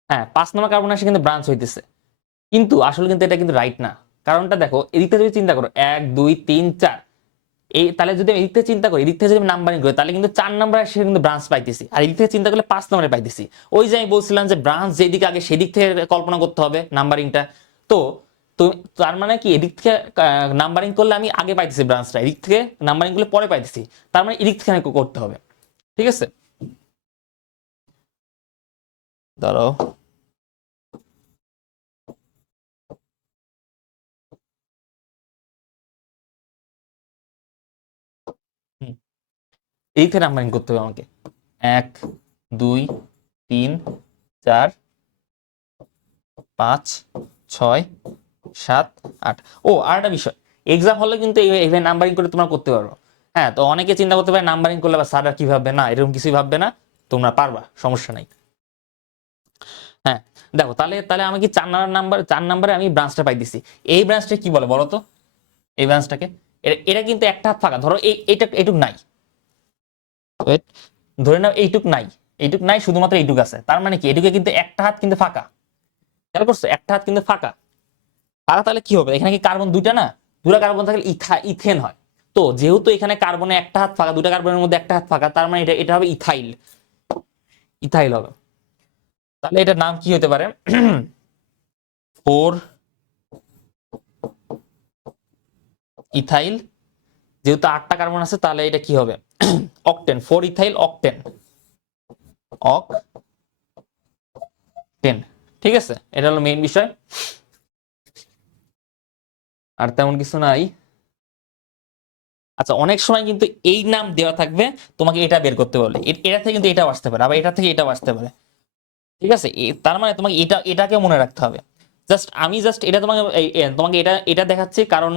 হ্যাঁ, 5 নাম্বার কার্বনে এসে কিন্তু ব্রাঞ্চ হইতেছে, কিন্তু আসলে কিন্তু এটা কিন্তু রাইট না। কারণটা দেখো, এদিকটা যদি চিন্তা করো 1 2 3 4, এই তাহলে যদি এদিক থেকে চিন্তা করি, এদিক থেকে যদি নাম্বারিং করি তাহলে কিন্তু 4 নাম্বার এসে কিন্তু ব্রাঞ্চ পাইতেছি, আর এদিক থেকে চিন্তা করলে 5 নাম্বারে পাইতেছি। ওই যে আমি বলছিলাম যে ব্রাঞ্চ যেদিকে আগে সেদিক থেকে কল্পনা করতে হবে নাম্বারিংটা। তো তো তার মানে কি, এদিক থেকে নাম্বারিং করলে আমি আগে পাইতেছি ব্রাঞ্চটা, এদিক থেকে নাম্বারিং করলে পরে পাইতেছি, তার মানে এদিক থেকে করতে হবে, ঠিক আছে। ধরো এদিক থেকে নাম্বারিং করতে হবে আমাকে, 1 2 3 4 5 6 7 8। ও আর একটা বিষয়, এক্সাম হলে কিন্তু এইভাবে নাম্বারিং করে তোমরা করতে পারো। হ্যাঁ, তো অনেকে চিন্তা করতে পারে নাম্বারিং করলে বা স্যাররা কি ভাববে, না এরকম কিছুই ভাববে না, তোমরা পারবা, সমস্যা নাই। হ্যাঁ, দেখো তাহলে তাহলে আমি কি 4 নাম্বারে আমি ব্রাঞ্চটা পাই দিছি। এই ব্রাঞ্চটা কি বলে বলো তো, এই ব্রাঞ্চটাকে, এটা কিন্তু একটা হাত ফাঁকা, ধরো এইটুক নাই, Wait, ধরে নাও এইটুক নাই, এইটুক নাই, শুধুমাত্র এইটুক আছে, তার মানে কি এটুকে কিন্তু একটা হাত কিন্তু ফাঁকা, খেয়াল করছো, একটা হাত কিন্তু ফাঁকা। ফাঁকা তাহলে কি হবে, এখানে কি কার্বন দুইটা না, দুটা কার্বন থাকলে ইথেন হয়। তো যেহেতু এখানে কার্বনে একটা হাত ফাঁকা, দুটা কার্বনের মধ্যে একটা হাত ফাঁকা, তার মানে এটা এটা হবে ইথাইল, ইথাইল হবে। তাহলে এটার নাম কি হতে পারে, 4 ইথাইল। যেহেতু 8টা কার্বন আছে তাহলে এটা কি হবে, অকটেন, 4 ইথাইল অকটেন, অকটেন, ঠিক আছে। এটা হলো মেইন বিষয়, আর তেমন কিছু নাই। আচ্ছা, অনেক সময় কিন্তু এই নাম দেওয়া থাকবে, তোমাকে এটা বের করতে বলে, এটা থেকে কিন্তু এটাও আসতে পারে, আবার এটা থেকে এটাও আসতে পারে, ঠিক আছে। তার মানে তোমাকে এটাকে মনে রাখতে হবে। আমি এটা তোমাকে তোমাকে এটা এটা দেখাচ্ছি, কারণ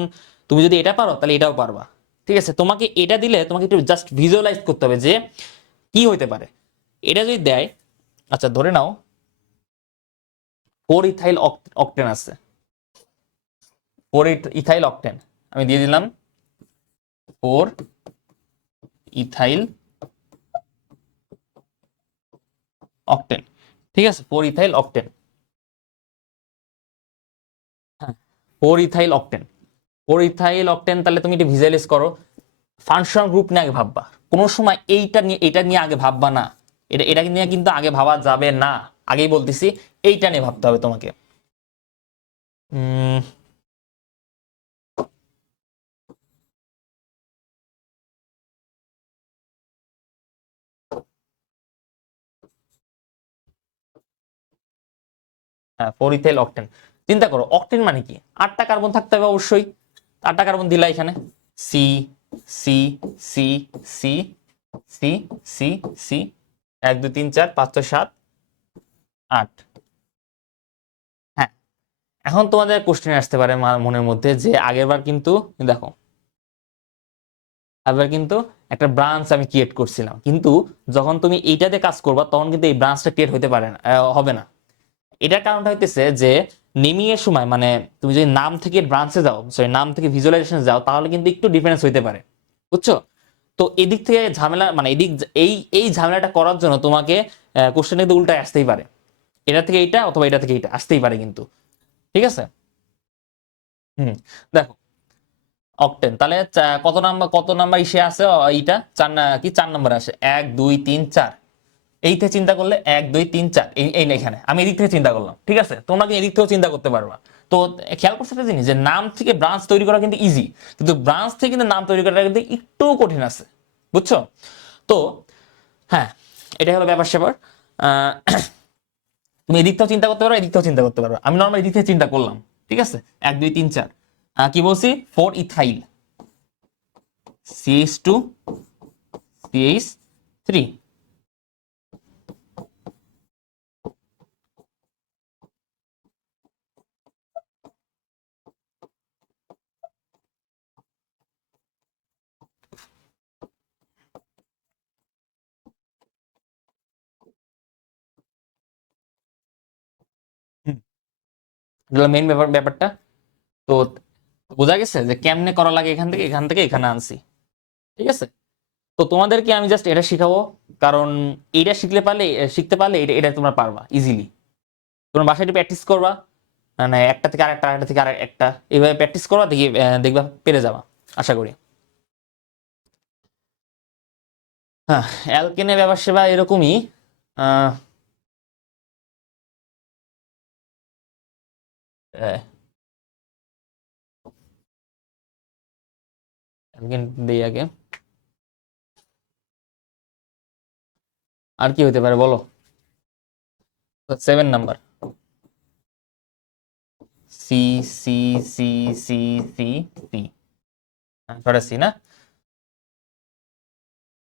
তুমি যদি এটা পারো তাহলে এটাও পারবা, ঠিক আছে। তোমাকে এটা দিলে তোমাকে একটু জাস্ট ভিজুয়ালাইজ করতে হবে যে কি হইতে পারে। এটা যদি দেয়, আচ্ছা ধরে নাও 4 ইথাইল অকটেন আছে, 4 ইথাইল অকটেন, আমি দিয়ে দিলাম 4 ইথাইল অকটেন, ঠিক আছে, 4 ইথাইল অকটেন। হ্যাঁ, 4 ইথাইল অকটেন, 4 ইথাইল অকটেন, তাহলে তুমি এটা ভিজুয়ালাইজ করো। ফাংশনাল গ্রুপ নিয়ে আগে ভাববা, কোনো সময় এটা নিয়ে আগে ভাববা না, এটা নিয়ে কিন্তু আগে ভাবা যাবে না, আগেই বলতেছি, এইটা নিয়ে ভাবতে হবে তোমাকে। উম হ্যাঁ, 4 ইথাইল অকটেন। চিন্তা করো অকটেন মানে কি, 8টা কার্বন থাকতে হবে অবশ্যই, 8টা কার্বন দিলা এখানে, C C C C C C C, 1 2 3 4 5 6 7 8। হ্যাঁ, এখন তোমাদের কোশ্চেন আসতে পারে মনের মধ্যে যে আগেরবার কিন্তু দেখো, আগেরবার কিন্তু একটা ব্রাঞ্চ আমি ক্রিয়েট করছিলাম, কিন্তু যখন তুমি এইটাতে কাজ করবা তখন কিন্তু এই ব্রাঞ্চটা ক্রিয়েট হতে পারে না, হবে না। এটার কারণটা হইতেছে যে নেমিং এর সময়, মানে তুমি যদি নাম থেকে ব্রাঞ্চে যাও, সরি নাম থেকে ভিজুয়ালাইজেশন যাও, তাহলে কিন্তু একটু ডিফারেন্স হইতে পারে, বুঝছো। তো এদিক থেকে ঝামেলা, মানে এই ঝামেলাটা করার জন্য তোমাকে কোশ্চেন কিন্তু উল্টায় আসতেই পারে, এটা থেকে এইটা অথবা এটা থেকে এইটা আসতেই পারে কিন্তু, ঠিক আছে। হুম, দেখো অকটেন, তাহলে কত নাম্বার ইসে আছে, এইটা কি 4 নাম্বার আসে, 1 2 3 4। এই থেকে চিন্তা করলে 1 2 3 4, এই এই না, এখানে আমি এদিক থেকে চিন্তা করলাম, ঠিক আছে, তোমরা কি এদিক থেকেও চিন্তা করতে পারবা। তো খেয়াল করছে একটা জিনিস যে নাম থেকে ব্রাঞ্চ তৈরি করা কিন্তু ইজি, কিন্তু ব্রাঞ্চ থেকে কিন্তু নাম তৈরি করাটা কিন্তু একটু কঠিন আছে, বুঝছো? তো হ্যাঁ, এটাই হলো ব্যাপার স্যাপার। আহ, তুমি এদিক থেকেও চিন্তা করতে পারো, এদিক থেকেও চিন্তা করতে পারো। আমি নর্মাল এদিক থেকে চিন্তা করলাম, ঠিক আছে। 1 2 3 4 কি বলছি, 4 ইথাইল CH2CH3। মেইন ব্যাপারটা তো বোঝা গেছে যে কেমনে করা লাগে, এখান থেকে এখানে আনছি, ঠিক আছে। তো তোমাদেরকে আমি জাস্ট এটা শিখাবো, কারণ এটা শিখতে পারলে এটা এটা তোমরা পারবা ইজিলি। তোমরা বাসায় প্র্যাকটিস করবা, মানে একটা থেকে আরেকটা, আরেকটা থেকে আরেক একটা, এইভাবে প্র্যাকটিস করবা, দেখি দেখবা পেরে যাবা, আশা করি। হ্যাঁ, অ্যালকেনের ব্যাপার সেবা এরকমই। আহ, আহ, অ্যালকেন দেই আগে, আর কি হতে পারে বলো? 7 number, C C C C C C, ছটা সি না?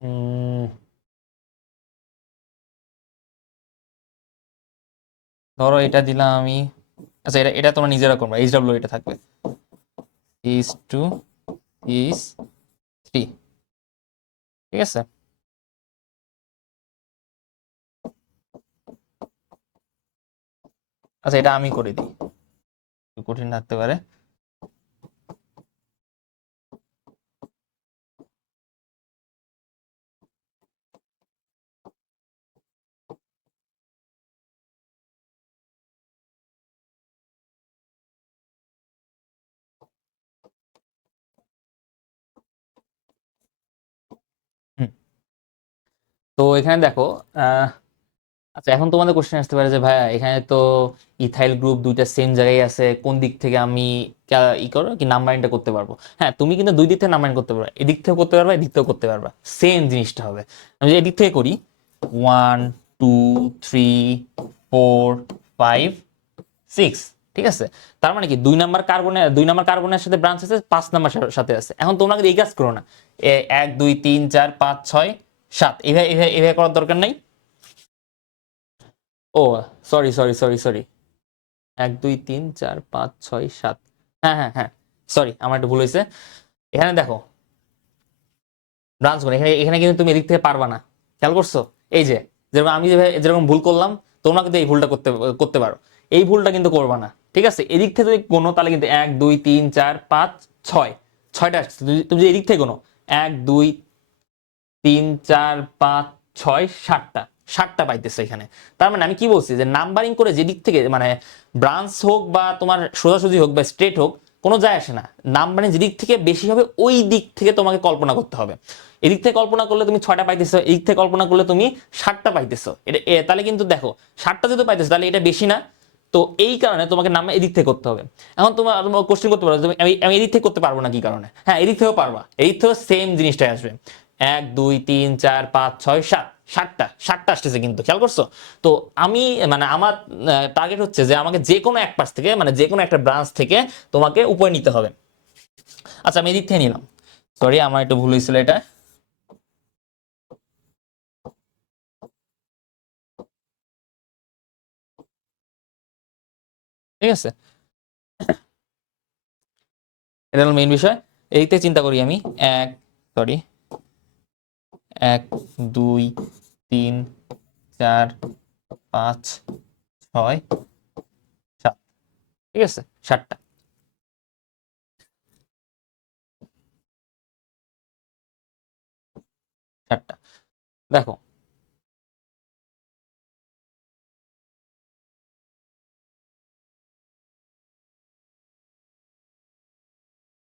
উম, ধরো এটা দিলাম আমি। আচ্ছা, এটা এটা তোমরা নিজেরা করবা, HW এটা থাকবে, H2H3, ঠিক আছে। আচ্ছা, এটা আমি করে দিই, একটু কঠিন লাগতে পারে। হুম, তো এখানে দেখো, আহ, আচ্ছা এখন তোমাদের কোশ্চেন আসতে পারে যে ভাইয়া এখানে তো ইথাইল গ্রুপ দুইটা সেম জায়গায় আছে, কোন দিক থেকে আমি ই করো কি নাম্বারিংটা করতে পারবো? হ্যাঁ, তুমি কিন্তু দুই দিক থেকে নাম্বারিং করতে পারবে, এদিক থেকেও করতে পারবা, এদিক থেকেও করতে পারবা, সেম জিনিসটা হবে। আমি যদি এদিক থেকে করি, 1 2 3 4 5 6, ঠিক আছে। তার মানে কি 2 নাম্বার কার্বনের সাথে ব্রাঞ্চ আছে, 5 নাম্বার সাথে আছে। এখন তোমরা কিন্তু এই কাজ করো না, 1 2 3 4 5 6 7, এভাবে এভাবে এভাবে করার দরকার নাই। ও, সরি সরি সরি সরি, 1 2 3 4 5 6 7, হ্যাঁ হ্যাঁ হ্যাঁ, সরি আমার একটু ভুল হয়েছে। এখানে দেখো ব্রাঞ্চ করে, এখানে এখানে কিন্তু তুমি এদিক থেকে পারবা না, খেয়াল করছো? এই যে যেরকম আমি যেরকম ভুল করলাম, তোমরা কিন্তু এই ভুলটা করতে করতে পারো, এই ভুলটা কিন্তু করবা না, ঠিক আছে। এদিক থেকে যদি কোনো, তাহলে কিন্তু 1 2 3 4 5 6, ছয়টা আসছে। তুমি যদি এদিক থেকে কোনো, 1 2 3 4 5 6 7টা, 7টা পাইতেছে এখানে। তার মানে আমি কি বলছি, যে নাম্বারিং করে যেদিক থেকে মানে ব্রাঞ্চ হোক বা তোমার সোজাসুজি হোক বা স্ট্রেট হোক, কোনো যায় আসে না। নাম্বারিং যেদিক থেকে বেশি হবে ওই দিক থেকে তোমাকে কল্পনা করতে হবে। এদিক থেকে কল্পনা করলে তুমি 6টা পাইতেছো, এদিক থেকে কল্পনা করলে তুমি 7টা পাইতেছো। এটা তাহলে কিন্তু দেখো 7টা যেহেতু পাইতেছো, তাহলে এটা বেশি না। তো এই কারণে তোমাকে নাম্বার এদিক থেকে করতে হবে। এখন তোমার কোশ্চেন করতে পারো আমি আমি এদিক থেকে করতে পারবো না, কি কারণে? হ্যাঁ, এদিক থেকেও পারবা, এদিক থেকেও সেম জিনিসটাই আসবে। 1 2 3 4 5 6 7, 7টা আসতেছে কিন্তু, খেয়াল করছো? তো আমি মানে আমার টার্গেট হচ্ছে যে আমাকে যে কোনো এক পাশ থেকে, মানে যে কোনো একটা ব্রাঞ্চ থেকে তোমাকে উপরে নিতে হবে। আচ্ছা, আমি এদিক থেকে নিলাম, সরি আমার একটু ভুল হয়েছিল এটা। ঠিক আছে, এটা হলো মেইন বিষয়। এদিক থেকে চিন্তা করি আমি, এক, সরি, 1 2 3 4 5 6 7, ঠিক আছে, 7টা। 7টা, দেখো।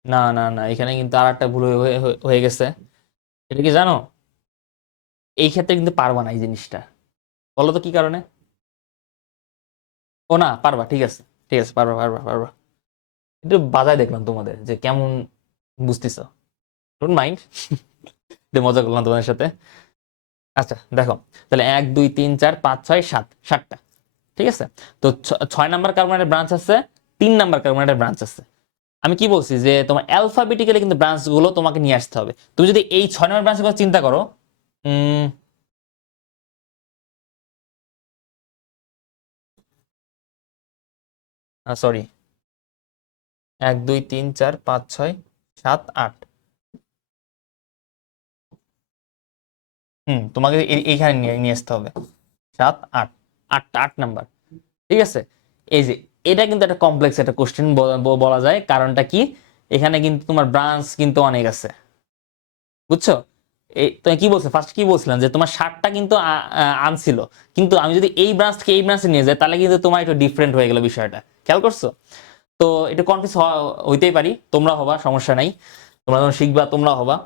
না না না, এখানে কিন্তু আর একটা ভুল হয়ে গেছে। এটা কি জানো, এই ক্ষেত্রে কিন্তু পারবা না এই জিনিসটা। বলো তো কি কারণে? ও না, পারবা, ঠিক আছে, ঠিক আছে, পারবা পারবা পারবা। একটু বাজায় দেখলাম তোমাদের যে কেমন বুঝতেছ, ডোন্ট মাইন্ড। একটু মজা করলাম তোমাদের সাথে। আচ্ছা দেখো, তাহলে 1 2 3 4 5 6 7, 7টা, ঠিক আছে। তো 6 নাম্বার কার্বনের ব্রাঞ্চ আছে, 3 নাম্বার কার্বনের ব্রাঞ্চ আছে। আমি কি বলছি যে তোমার অ্যালফাবেটিক্যালি কিন্তু ব্রাঞ্চ গুলো তোমাকে নিয়ে আসতে হবে। তুমি যদি এই 6 নম্বর ব্রাঞ্চের কথা চিন্তা করো, সরি, 1 2 3 4 5 6 7 8, তোমাকে এইখানে নিয়ে নিয়ে আসতে হবে 7 8, 8 নাম্বার, ঠিক আছে। এই যে এটা কিন্তু একটা কমপ্লেক্স একটা কোশ্চেন বলা যায়। কারণটা কি, এখানে কিন্তু তোমার ব্রাঞ্চ কিন্তু অনেক আছে, বুঝছো। এই তুমি কি বলছো, ফার্স্ট কি বলছিলাম যে তোমার 7টা কিন্তু আনছিল, কিন্তু আমি যদি এই ব্রাঞ্চ থেকে এই ব্রাঞ্চে নিয়ে যাই তাহলে কিন্তু তোমার একটু ডিফারেন্ট হয়ে গেল বিষয়টা, খেয়াল করছো। তো এটা কনফিউজ হইতেই পারি, তোমরা হবা, সমস্যা নাই, তোমরা যখন শিখবা তোমরা হবা।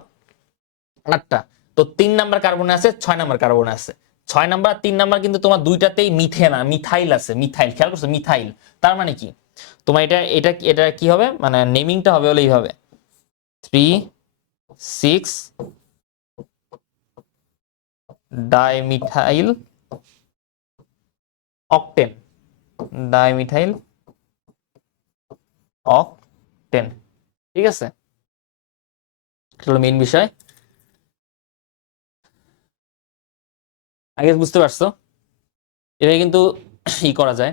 8টা, তো 3 নাম্বার কার্বনে আছে, 6 নাম্বার কার্বনে আছে। 6 নাম্বার আর 3 নাম্বার কিন্তু তোমার দুইটাতেই মিথেন মিথাইল আছে, মিথাইল, খেয়াল করছো, মিথাইল। তার মানে কি, তোমার এটা এটা এটা কি হবে, মানে নেমিংটা হবে হলো এইভাবে, 3 6 ডাইমিথাইল অকটেন, ডাইমিথাইল অকটেন, ঠিক আছে। এটা হলো মেইন বিষয়, আগে বুঝতে পারছো। এটা কিন্তু ই করা যায়।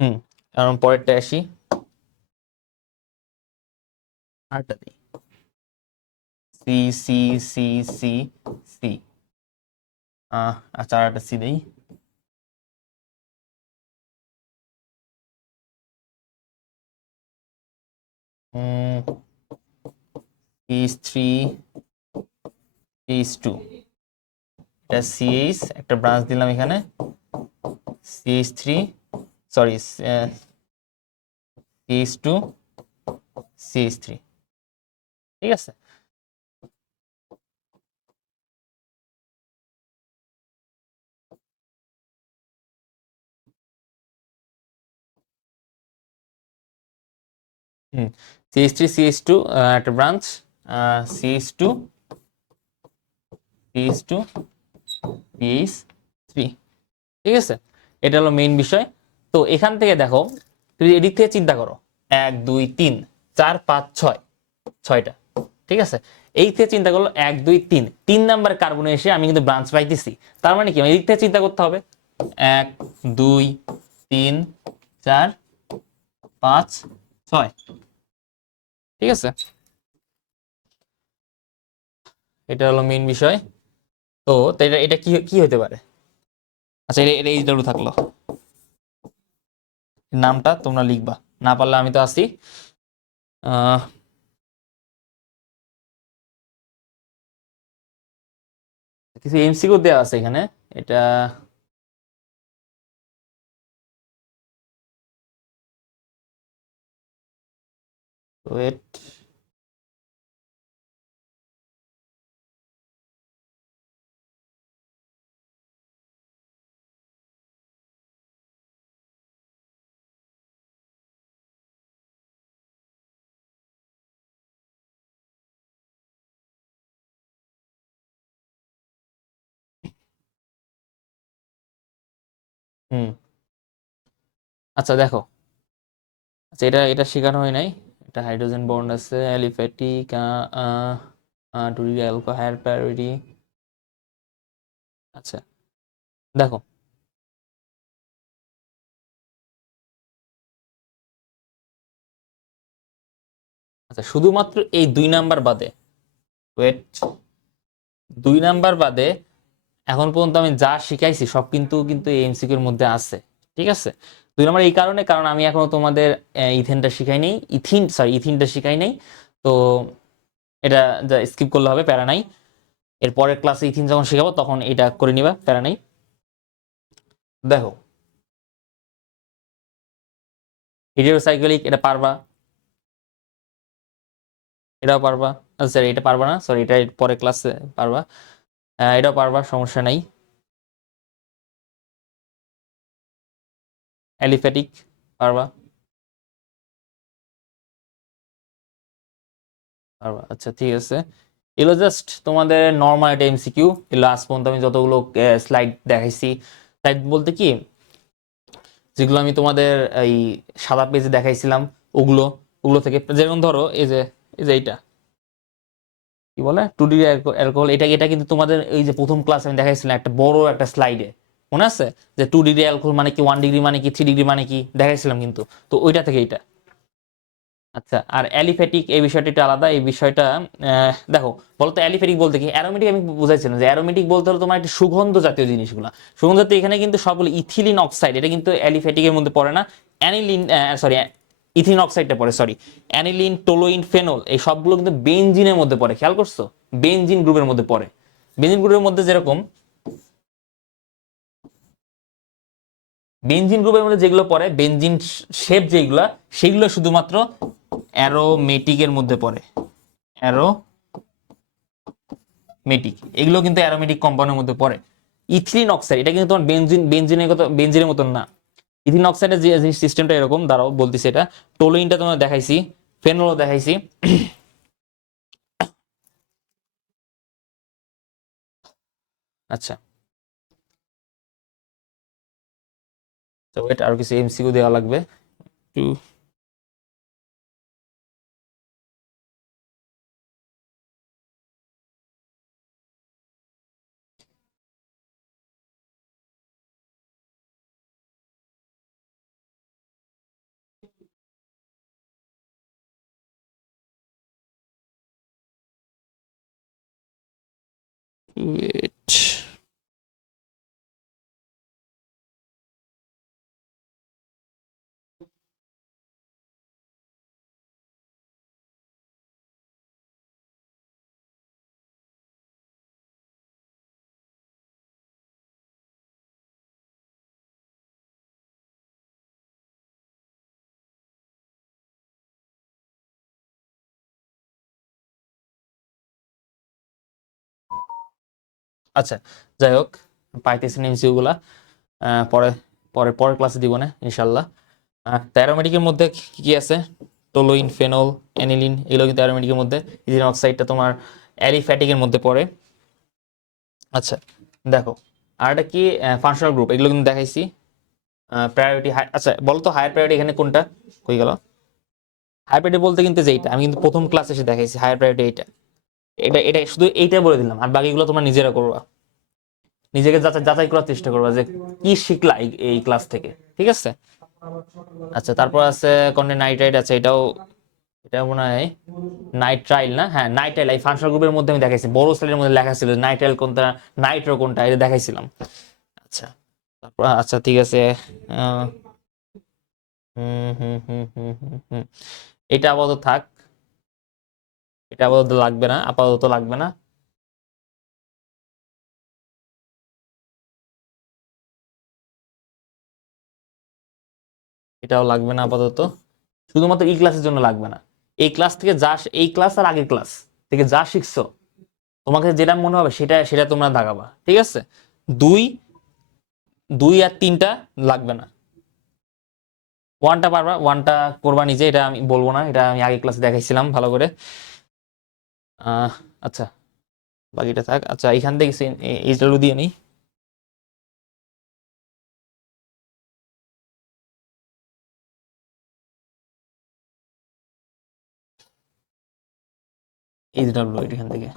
হুম, কারণ পরেরটা আসি, আরেকটা দিই, C C C C C, আচ্ছা আরেকটা সি দেই, CH3 CH2, এটা CH একটা ব্রাঞ্চ দিলাম এখানে, CH3, সরি, CH2 CH3, ঠিক আছে। হুম, CH3 CH2 একটা ব্রাঞ্চ, CH2 CH2 CH3, ঠিক আছে। এটা হলো মেইন বিষয়। তো এখান থেকে দেখো, তুমি এদিক থেকে চিন্তা করো, 1 2 3 4 5 6, 6টা, ঠিক আছে। এই থেকে চিন্তা করলো 1 2 3, 3 নাম্বার কার্বনে এসে আমি কিন্তু ব্রাঞ্চ পাইতেছি। তার মানে কি, আমার এদিক থেকে চিন্তা করতে হবে, 1 2 3 4 5 6, ঠিক আছে। এটা হলো মেইন বিষয়। তো এটা এটা কি কি হতে পারে, আচ্ছা এটা এটা এইচডব্লিউ থাকলো, নামটা তোমরা লিখবা, না পারলে আমি তো আছি। আহ কিছু এমসিকিউ দেওয়া আছে এখানে, এটা ওয়েট, হুম, আচ্ছা দেখো, আচ্ছা এটা এটা শেখানো হয় নাই, এটা হাইড্রোজেন বন্ড আছে, aliphatic, to alcohol higher priority. আচ্ছা দেখো, আচ্ছা শুধুমাত্র এই 2 নাম্বার বাদে, ওয়েট, 2 নাম্বার বাদে এখন পর্যন্ত আমি যা শিখাইছি সব কিন্তু কিন্তু এই এমসিকিউর মধ্যে আছে, ঠিক আছে। 2 নাম্বার এই কারণে, কারণ আমি এখনো তোমাদের ইথেনটা শিখাই নাই, ইথিনটা শিখাই নাই। তো এটা যা স্কিপ করলে হবে, প্যারা নাই। এর পরের ক্লাসে ইথিন যখন শেখাবো তখন এটা করে নিবা, প্যারা নাই। দেখো, হিটেরোসাইক্লিক এটা পারবা, এটাও পারবা, সরি এটা পারবা না, সরি এটা পরের ক্লাসে পারবা, এটাও পারবা, সমস্যা নাই। অ্যালিফ্যাটিক পারবা? পারবা, আচ্ছা ঠিক আছে। এগুলো জাস্ট তোমাদের নর্মাল একটা এমসিকিউ। এগুলো আজ পর্যন্ত আমি যতগুলো স্লাইড দেখাইছি, স্লাইড বলতে কি, যেগুলো আমি তোমাদের এই সাদা পেজে দেখাইছিলাম, ওগুলো ওগুলো থেকে, যেমন ধরো এই যে এইটা কি বলে 2D অ্যালকোহল, এটা এটা কিন্তু তোমাদের এই যে প্রথম ক্লাস আমি দেখাইছিলাম একটা বড় একটা স্লাইডে, মনে আছে? যে 2 ডিগ্রি অ্যালকোহল মানে কি, 1 ডিগ্রি মানে কি, 3 ডিগ্রি মানে কি দেখাইছিলাম কিন্তু। তো ওইটা থেকে এইটা। আচ্ছা, আর অ্যালিফ্যাটিক এই বিষয়টা একটু আলাদা। এই বিষয়টা দেখো, বলতো অ্যালিফ্যাটিক বলতে কি, অ্যারোমেটিক আমি বুঝাইছিলাম যে অ্যারোমেটিক বলতে হলো তোমার একটা সুগন্ধ জাতীয় জিনিসগুলো। সুগন্ধ জাতীয় এখানে কিন্তু সবগুলো ইথিলিন অক্সাইড, এটা কিন্তু অ্যালিফ্যাটিকের মধ্যে পড়ে না। অ্যানিলিন, সরি, ইথিলিন অক্সাইডটা পড়ে, সরি। অ্যানিলিন, টোলোইন, ফেনল এই সবগুলো কিন্তু বেনজিনের মধ্যে পড়ে, খেয়াল করছো? বেনজিন গ্রুপের মধ্যে পড়ে। বেনজিন গ্রুপের মধ্যে যেরকম বেনজিন গ্রুপের মধ্যে যেগুলো পড়ে, বেনজিন শেপ যেগুলা, সেগুলো শুধুমাত্র অ্যারোমেটিকের মধ্যে পড়ে। অ্যারোমেটিক, এগুলো কিন্তু অ্যারোমেটিক কম্পাউন্ডের মধ্যে পড়ে। ইথিলিন অক্সাইড এটা কিন্তু তোমার বেনজিনের মতন না। ইথিলিন অক্সাইডের যে সিস্টেমটা এরকম, দাঁড়াও বলতেছি এটা। টোলুইনটা তোমার দেখাইছি, ফেনলও দেখাইছি। আচ্ছা, তো ওয়েট, আর কিছু এমসিকিউ দেওয়া লাগবে একটু। ওয়েট, আচ্ছা, যাই হোক, পাইতেছি না এমসিকিউ গুলা। পরে পরে পরের ক্লাসে দিব না ইনশাল্লাহ। অ্যারোমেটিকের মধ্যে কি কি আছে? টোলুইন, ফেনল, অ্যানিলিন, এগুলো কিন্তু অ্যারোমেটিকের মধ্যে। ইথিলিন অক্সাইডটা তোমার অ্যালিফ্যাটিকের মধ্যে পড়ে। আচ্ছা, দেখো, আর একটা কি, ফাংশনাল গ্রুপ, এগুলো কিন্তু দেখাইছি। প্রায়োরিটি, আচ্ছা বলো তো হায়ার প্রায়োরিটি এখানে কোনটা, কই গেল? হায়ার প্রায়োরিটি বলতে কিন্তু যেটা আমি কিন্তু প্রথম ক্লাসে এসে দেখাইছি, হায়ার প্রায়োরিটি এইটা। এটা এটা শুধু এইটা বলে দিলাম, আর বাকিগুলো তোমরা নিজেরা করবা। নিজেকে যাচাই যাচাই করার চেষ্টা করবা যে কি শিখলা এই ক্লাস থেকে, ঠিক আছে? আচ্ছা, তারপর আছে কন্ডে নাইট্রাইট আছে, এটাও, এটা মনে হয় নাইট্রাইল না, হ্যাঁ নাইট্রাইল। এই ফাংশনাল গ্রুপের মধ্যে আমি দেখাইছি, বড় স্লাইডের মধ্যে লেখা ছিল নাইট্রাইল কোনটা, নাইট্রো কোনটা, এটা দেখাইছিলাম। আচ্ছা, তারপর আচ্ছা ঠিক আছে। আহ, হুম হুম হুম হুম হুম হুম এটা আপাতত থাক, এটা আপাতত লাগবে না, আপাতত লাগবে না। এটাও লাগবে না আপাতত, শুধুমাত্র এই ক্লাসের জন্য লাগবে না। এই ক্লাস থেকে যা, এই ক্লাস আর আগের ক্লাস থেকে যা শিখছো, তোমাকে যেটা মনে হবে সেটা সেটা তোমরা দাগাবা, ঠিক আছে? দুই, দুই আর তিনটা লাগবে না। ওয়ানটা পারবা, ওয়ানটা করবা নিজে, এটা আমি বলবো না, এটা আমি আগে ক্লাসে দেখাইছিলাম ভালো করে। আহ আচ্ছা, বাকিটা থাক। আচ্ছা, এখান থেকে এইচডাব্লিউ দিয়ে নিই। এইচডাব্লিউ এখান থেকে।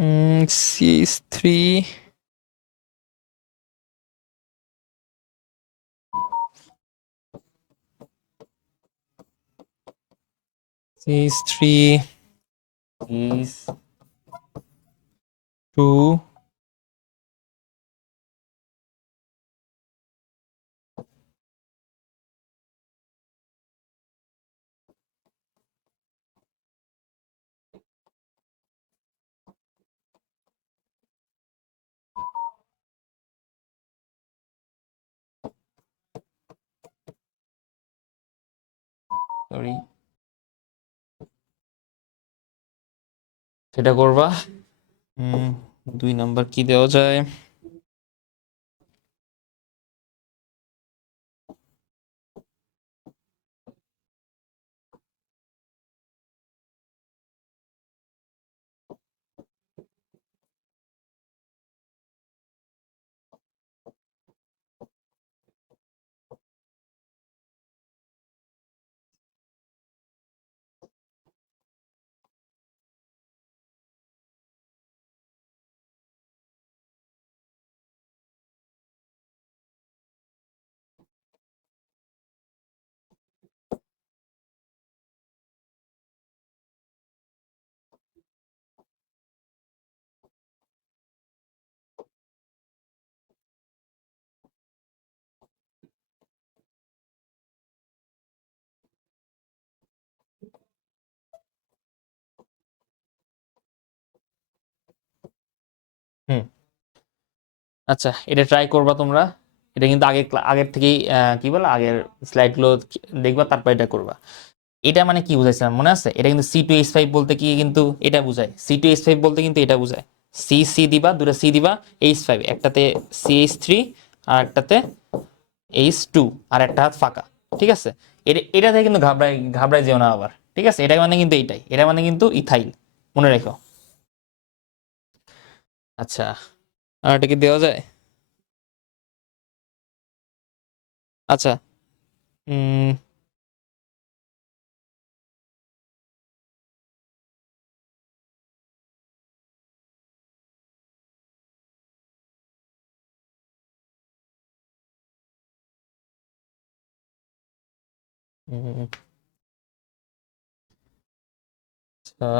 CH3 CH3 is 2 সরি, সেটা করবা। 2 নাম্বার কি দেওয়া যায়? হুম, আচ্ছা, এটা ট্রাই করবা তোমরা। এটা কিন্তু আগের থেকেই কি বলে, আগের স্লাইডগুলো দেখবা, তারপর এটা করবা। এটা মানে কি বুঝাইছিলাম মনে আছে? এটা কিন্তু C2H5 বলতে কি কিন্তু এটা বুঝায়। C2H5 বলতে কিন্তু এটা বুঝায়। সি সি দিবা, দুটো সি দিবা, H5, একটাতে CH3 আর একটাতে H2, আর একটা হাত ফাঁকা। ঠিক আছে, এটা থেকে কিন্তু ঘাবড়াই ঘাবড়াই যেও না আবার। ঠিক আছে, এটা মানে কিন্তু এইটাই, এটা মানে কিন্তু ইথাইল, মনে রেখো। আচ্ছা, আর এটা কি দেওয়া যায়? আচ্ছা, উম উম, আচ্ছা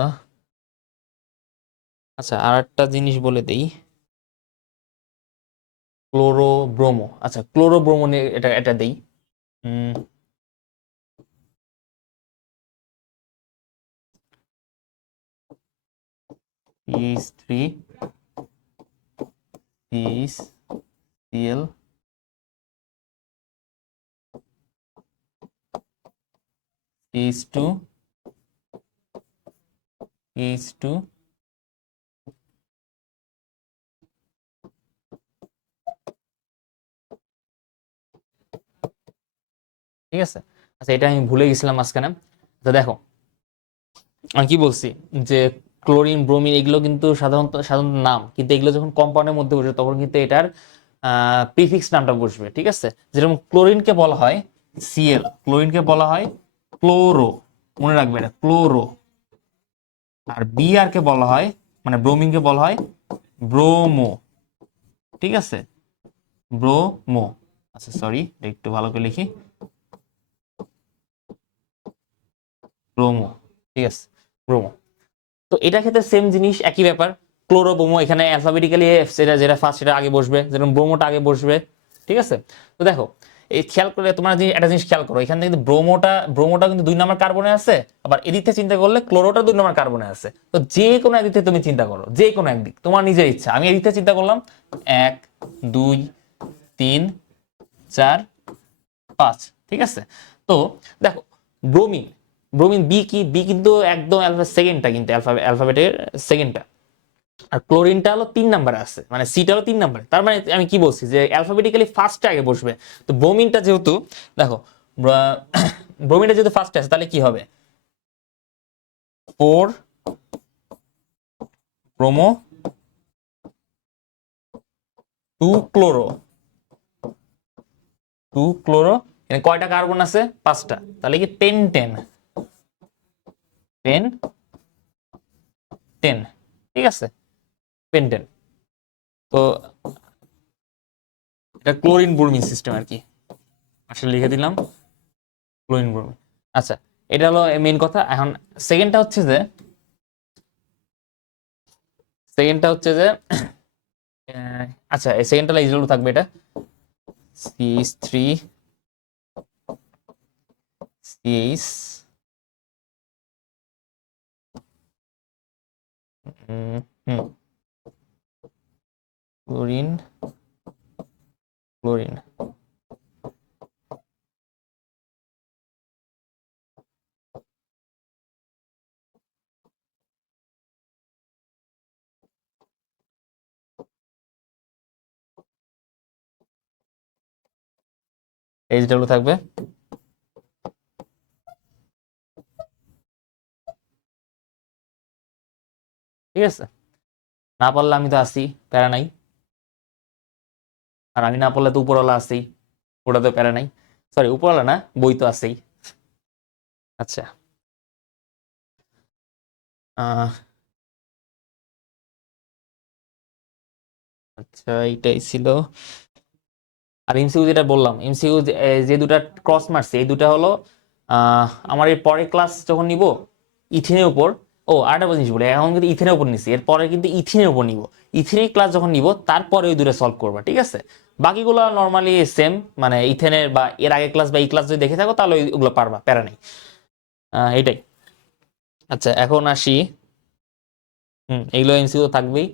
আচ্ছা, আর একটা জিনিস বলে দেই। ক্লোরোব্রোমো, আচ্ছা ক্লোরোব্রোমো নিয়ে এটা এটা দেই। H3 CL H2 H2 ঠিক আছে। আচ্ছা, এটা আমি ভুলে গেছিলাম মাঝখানে। তো দেখো, আমি কি বলছি যে ক্লোরিন ব্রোমিন এগুলো কিন্তু সাধারণত সাধারণত নাম, কিন্তু এগুলো যখন কম্পাউন্ডের মধ্যে বসবে তখন কিন্তু এটার প্রিফিক্স নামটা বসবে। ঠিক আছে, যেরকম ক্লোরিনকে বলা হয় Cl, ক্লোরিনকে বলা হয় ক্লোরো, মনে রাখবে এটা ক্লোরো। আর Br কে বলা হয়, মানে ব্রোমিনকে বলা হয় ব্রোমো। ঠিক আছে, ব্রোমো। আচ্ছা সরি, একটু ভালো করে লিখি, ব্রোমো। ঠিক আছে, ব্রোমো। তো এটা ক্ষেত্রে সেম জিনিস, একই ব্যাপার। ক্লোরো ব্রোমো, এখানে অ্যালফাবেটিক্যালি যেটা যেটা ফার্স্ট সেটা আগে বসবে, যেরকম ব্রোমোটা আগে বসবে। ঠিক আছে, তো দেখো, এই খেয়াল করে তোমরা একটা জিনিস খেয়াল করো, এখানে কিন্তু ব্রোমোটা কিন্তু 2 নম্বর কার্বনে আছে, আবার এদিক থেকে চিন্তা করলে ক্লোরোটা 2 নম্বর কার্বনে আছে। তো যে কোনো একদিক থেকে তুমি চিন্তা করো, যে কোনো একদিক তোমার নিজের ইচ্ছা। আমি এদিক থেকে চিন্তা করলাম, 1 2 3 4 5। ঠিক আছে, তো দেখো, ব্রোমিন, ব্রোমিন বি কি, বি কিন্তু একদম সেকেন্ডটা, কিন্তু অ্যালফাবেটের সেকেন্ডটা। আর ক্লোরিনটা হলো 3 নম্বরে আছে, মানে সিটা হলো 3 নম্বরে। তার মানে আমি কি বলছি যে অ্যালফাবেটিক্যালি ফার্স্টে আগে বসবে। তো ব্রোমিনটা যেহেতু, দেখো, ব্রোমিনটা যেহেতু ফার্স্টে আছে, তাহলে কি হবে? 4 ব্রোমো 2 ক্লোরো, 2 ক্লোরো। এখানে কয়টা কার্বন আছে? 5টা। তাহলে কি 10 10 10। ঠিক আছে, পেন্টেন। তো এটা ক্লোরিন ব্রোমিন সিস্টেম আর কি, আসলে লিখে দিলাম ক্লোরিন ব্রোমিন। আচ্ছা, এটা হলো মেইন কথা। এখন সেকেন্ডটা হচ্ছে যে সেকেন্ডটা হচ্ছে যে আচ্ছা, এই সেকেন্ডটা ইজিলি থাকবে, এটা CH3 CH হুম ক্লোরিন ক্লোরিন। HW থাকবে। ঠিক আছে, না পারলে আমি তো আছি, প্যারা নাই। আর আমি না পারলে তো উপরওয়ালা আছেই, ওটা তো প্যারা নাই। সরি, উপরওয়ালা না, বই তো আছেই। আচ্ছা, আহ আচ্ছা, এইটাই ছিল। আর এমসিইউ যেটা বললাম, এমসিইউ যে দুটা ক্রস মারছে, এই দুটা হলো আমার এর পরের ক্লাস যখন নিব ইথিনের উপর। ও, আরেকটা জিনিস বলি, এখন কিন্তু ইথিনের উপর নিছি, এরপরে কিন্তু ইথিনের উপর নিব। ইথিনের ক্লাস যখন নিব তারপরে ওই দুটো সলভ করবা, ঠিক আছে? বাকিগুলো নর্মালি সেম, মানে ইথেনের বা এর আগে ক্লাস বা এই ক্লাস যদি দেখে থাকো তাহলে ওগুলো পারবা, প্যারা নেই। এটাই। আচ্ছা, এখন আসি। এইগুলো এমসিইউ থাকবেই।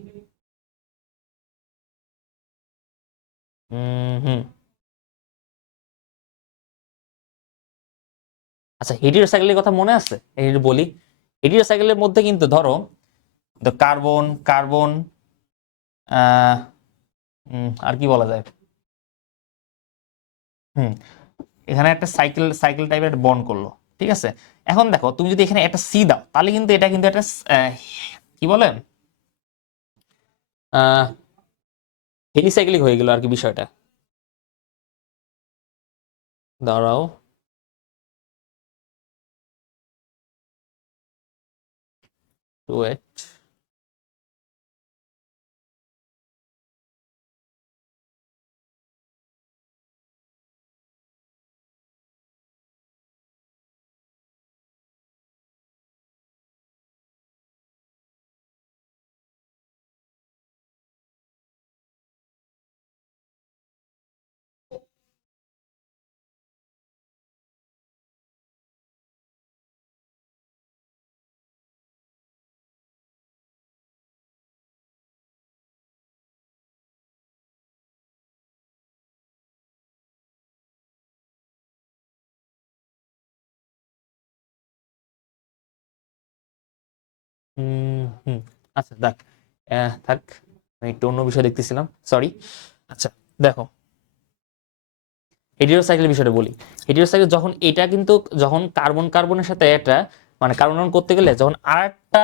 হুম। আচ্ছা, হেটিরোসাইকেলের কথা মনে আছে? এই যে বলি, হেটিরোসাইকেলের মধ্যে কিন্তু ধরো কার্বন কার্বন, আর কি বলা যায়, হুম এখানে একটা সাইকেল সাইকেল টাইপের একটা বন্ড করলো, ঠিক আছে? এখন দেখো, তুমি যদি এখানে একটা সি দাও তাহলে কিন্তু এটা কিন্তু একটা কি বলে, হেলিসাইক্লিক হয়ে গেল আর কি বিষয়টা। দাঁড়াও, ওয়েট। হুম আচ্ছা, দেখ, থাক, আমি একটু অন্য বিষয় দেখতেছিলাম, সরি। আচ্ছা, দেখো, হেটেরোসাইকেল বিষয়টা বলি। হেটেরোসাইকেল যখন এটা কিন্তু, যখন কার্বন কার্বনের সাথে এটা, মানে কার্বন করতে গেলে যখন আরেকটা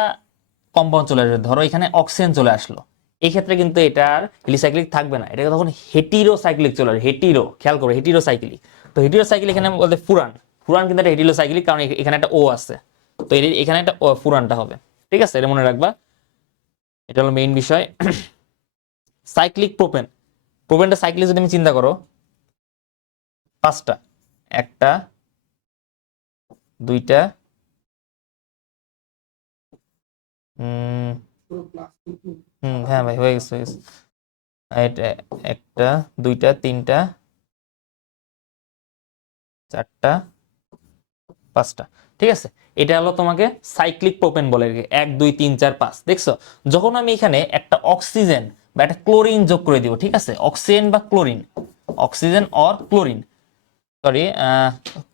কম্পাউন্ড চলে আসবে, ধরো এখানে অক্সিজেন চলে আসলো, এই ক্ষেত্রে কিন্তু এটা আর হেলিসাইক্লিক থাকবে না, এটা তখন হেটিরোসাইক্লিক চলে আসবে। হেটিরো, খেয়াল করো, হেটিরোসাইক্লিক। তো হেটিরোসাইকেল এখানে বলতে ফুরান, ফুরান কিন্তু একটা হেটিরোসাইক্লিক, কারণ এখানে একটা ও আছে। তো এখানে একটা ফুরানটা হবে, ঠিক আছে? এটা মনে রাখবা, এটা হলো মেইন বিষয়। সাইক্লিক প্রোপেন, প্রোপেনটা সাইক্লিক যদি তুমি চিন্তা করো, পাঁচটা, একটা, দুইটা, হ্যাঁ ভাই, হয়ে গেছে হয়ে গেছে। এটা একটা, দুইটা, তিনটা, চারটা, পাঁচটা, ঠিক আছে? এটা হলো তোমাকে সাইক্লিক প্রোপেন বলে, 1 2 3 4 5, দেখছো? যখন আমি এখানে একটা অক্সিজেন বা একটা ক্লোরিন যোগ করে দিব, ঠিক আছে? অক্সিজেন বা chlorine, oxygen or chlorine, sorry,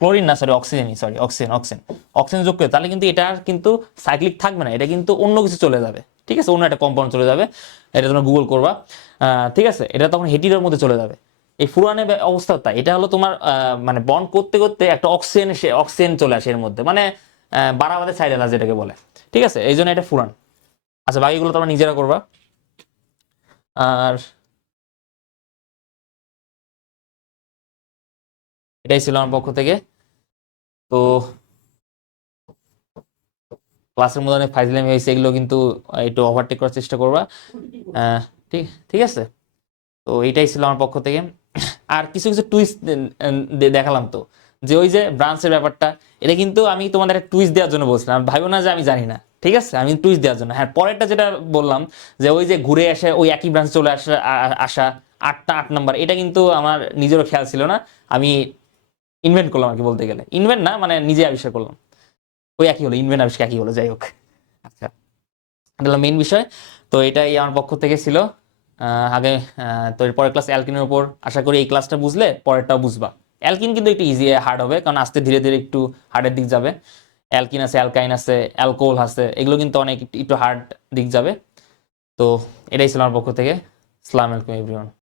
chlorine না, সরি অক্সিজেনই, সরি অক্সিজেন, অক্সিজেন যোগ করে, তাহলে কিন্তু এটা আর কিন্তু সাইক্লিক থাকবে না, এটা কিন্তু অন্য কিছু চলে যাবে, ঠিক আছে? অন্য একটা কম্পাউন্ড চলে যাবে, এটা তোমরা গুগল করবা। ঠিক আছে, এটা তখন হেটিরোর মধ্যে চলে যাবে। এই ফুরানের অবস্থা তাই, এটা হলো তোমার মানে বন্ড করতে করতে একটা অক্সিজেন, অক্সিজেন চলে আসে এর মধ্যে, মানে বাড়াবাদে সাইডেলা যেটাকে বলে, ঠিক আছে? এই জন্য এটা ফুরান। আচ্ছা, বাকিগুলো তোমরা নিজেরা করবা। আর এটাই ছিল আমার পক্ষ থেকে। তো ক্লাসের মধ্যে অনেক ফাইজলামি হয়েছে, এগুলো কিন্তু একটু ওভারটেক করার চেষ্টা করবা। ঠিক ঠিক আছে, তো এইটাই ছিল আমার পক্ষ থেকে। আর কিছু কিছু টুইস্ট দেখালাম তো, যে ওই যে ব্রাঞ্চের ব্যাপারটা, এটা কিন্তু আমি তোমাদের একটা টুইস্ট দেওয়ার জন্য বলছিলাম, ভাইবো না যে আমি জানি না, ঠিক আছে, আমি টুইস্ট দেওয়ার জন্য। হ্যাঁ, পরেরটা যেটা বললাম যে ওই যে ঘুরে এসে ওই একই ব্রাঞ্চে চলে আসা আসা 8 নাম্বার, এটা কিন্তু আমার নিজেরও খেয়াল ছিল না, আমি ইনভেন্ট করলাম আর কি, বলতে গেলে ইনভেন্ট না, মানে নিজে আবিষ্কার করলাম। ওই একই হলো, ইনভেন্ট আবিষ্কার একই হলো, যাই হোক। আচ্ছা, এটা হলো মেইন বিষয়। তো এটাই আমার পক্ষ থেকে ছিল। আগে তো এর পরের ক্লাস অ্যালকিনের উপর, আশা করি এই ক্লাসটা বুঝলে পরেরটাও বুঝবা। অ্যালকিন কিন্তু একটু ইজি হার্ড হবে, কারণ আস্তে ধীরে ধীরে একটু হার্ডের দিক যাবে। অ্যালকিন আছে, অ্যালকাইন আছে, অ্যালকোহল আছে, এগুলো কিন্তু অনেক একটু হার্ড দিক যাবে। তো এটাই ছিল আমার পক্ষ থেকে। আসসালামু আলাইকুম এভরিওয়ান।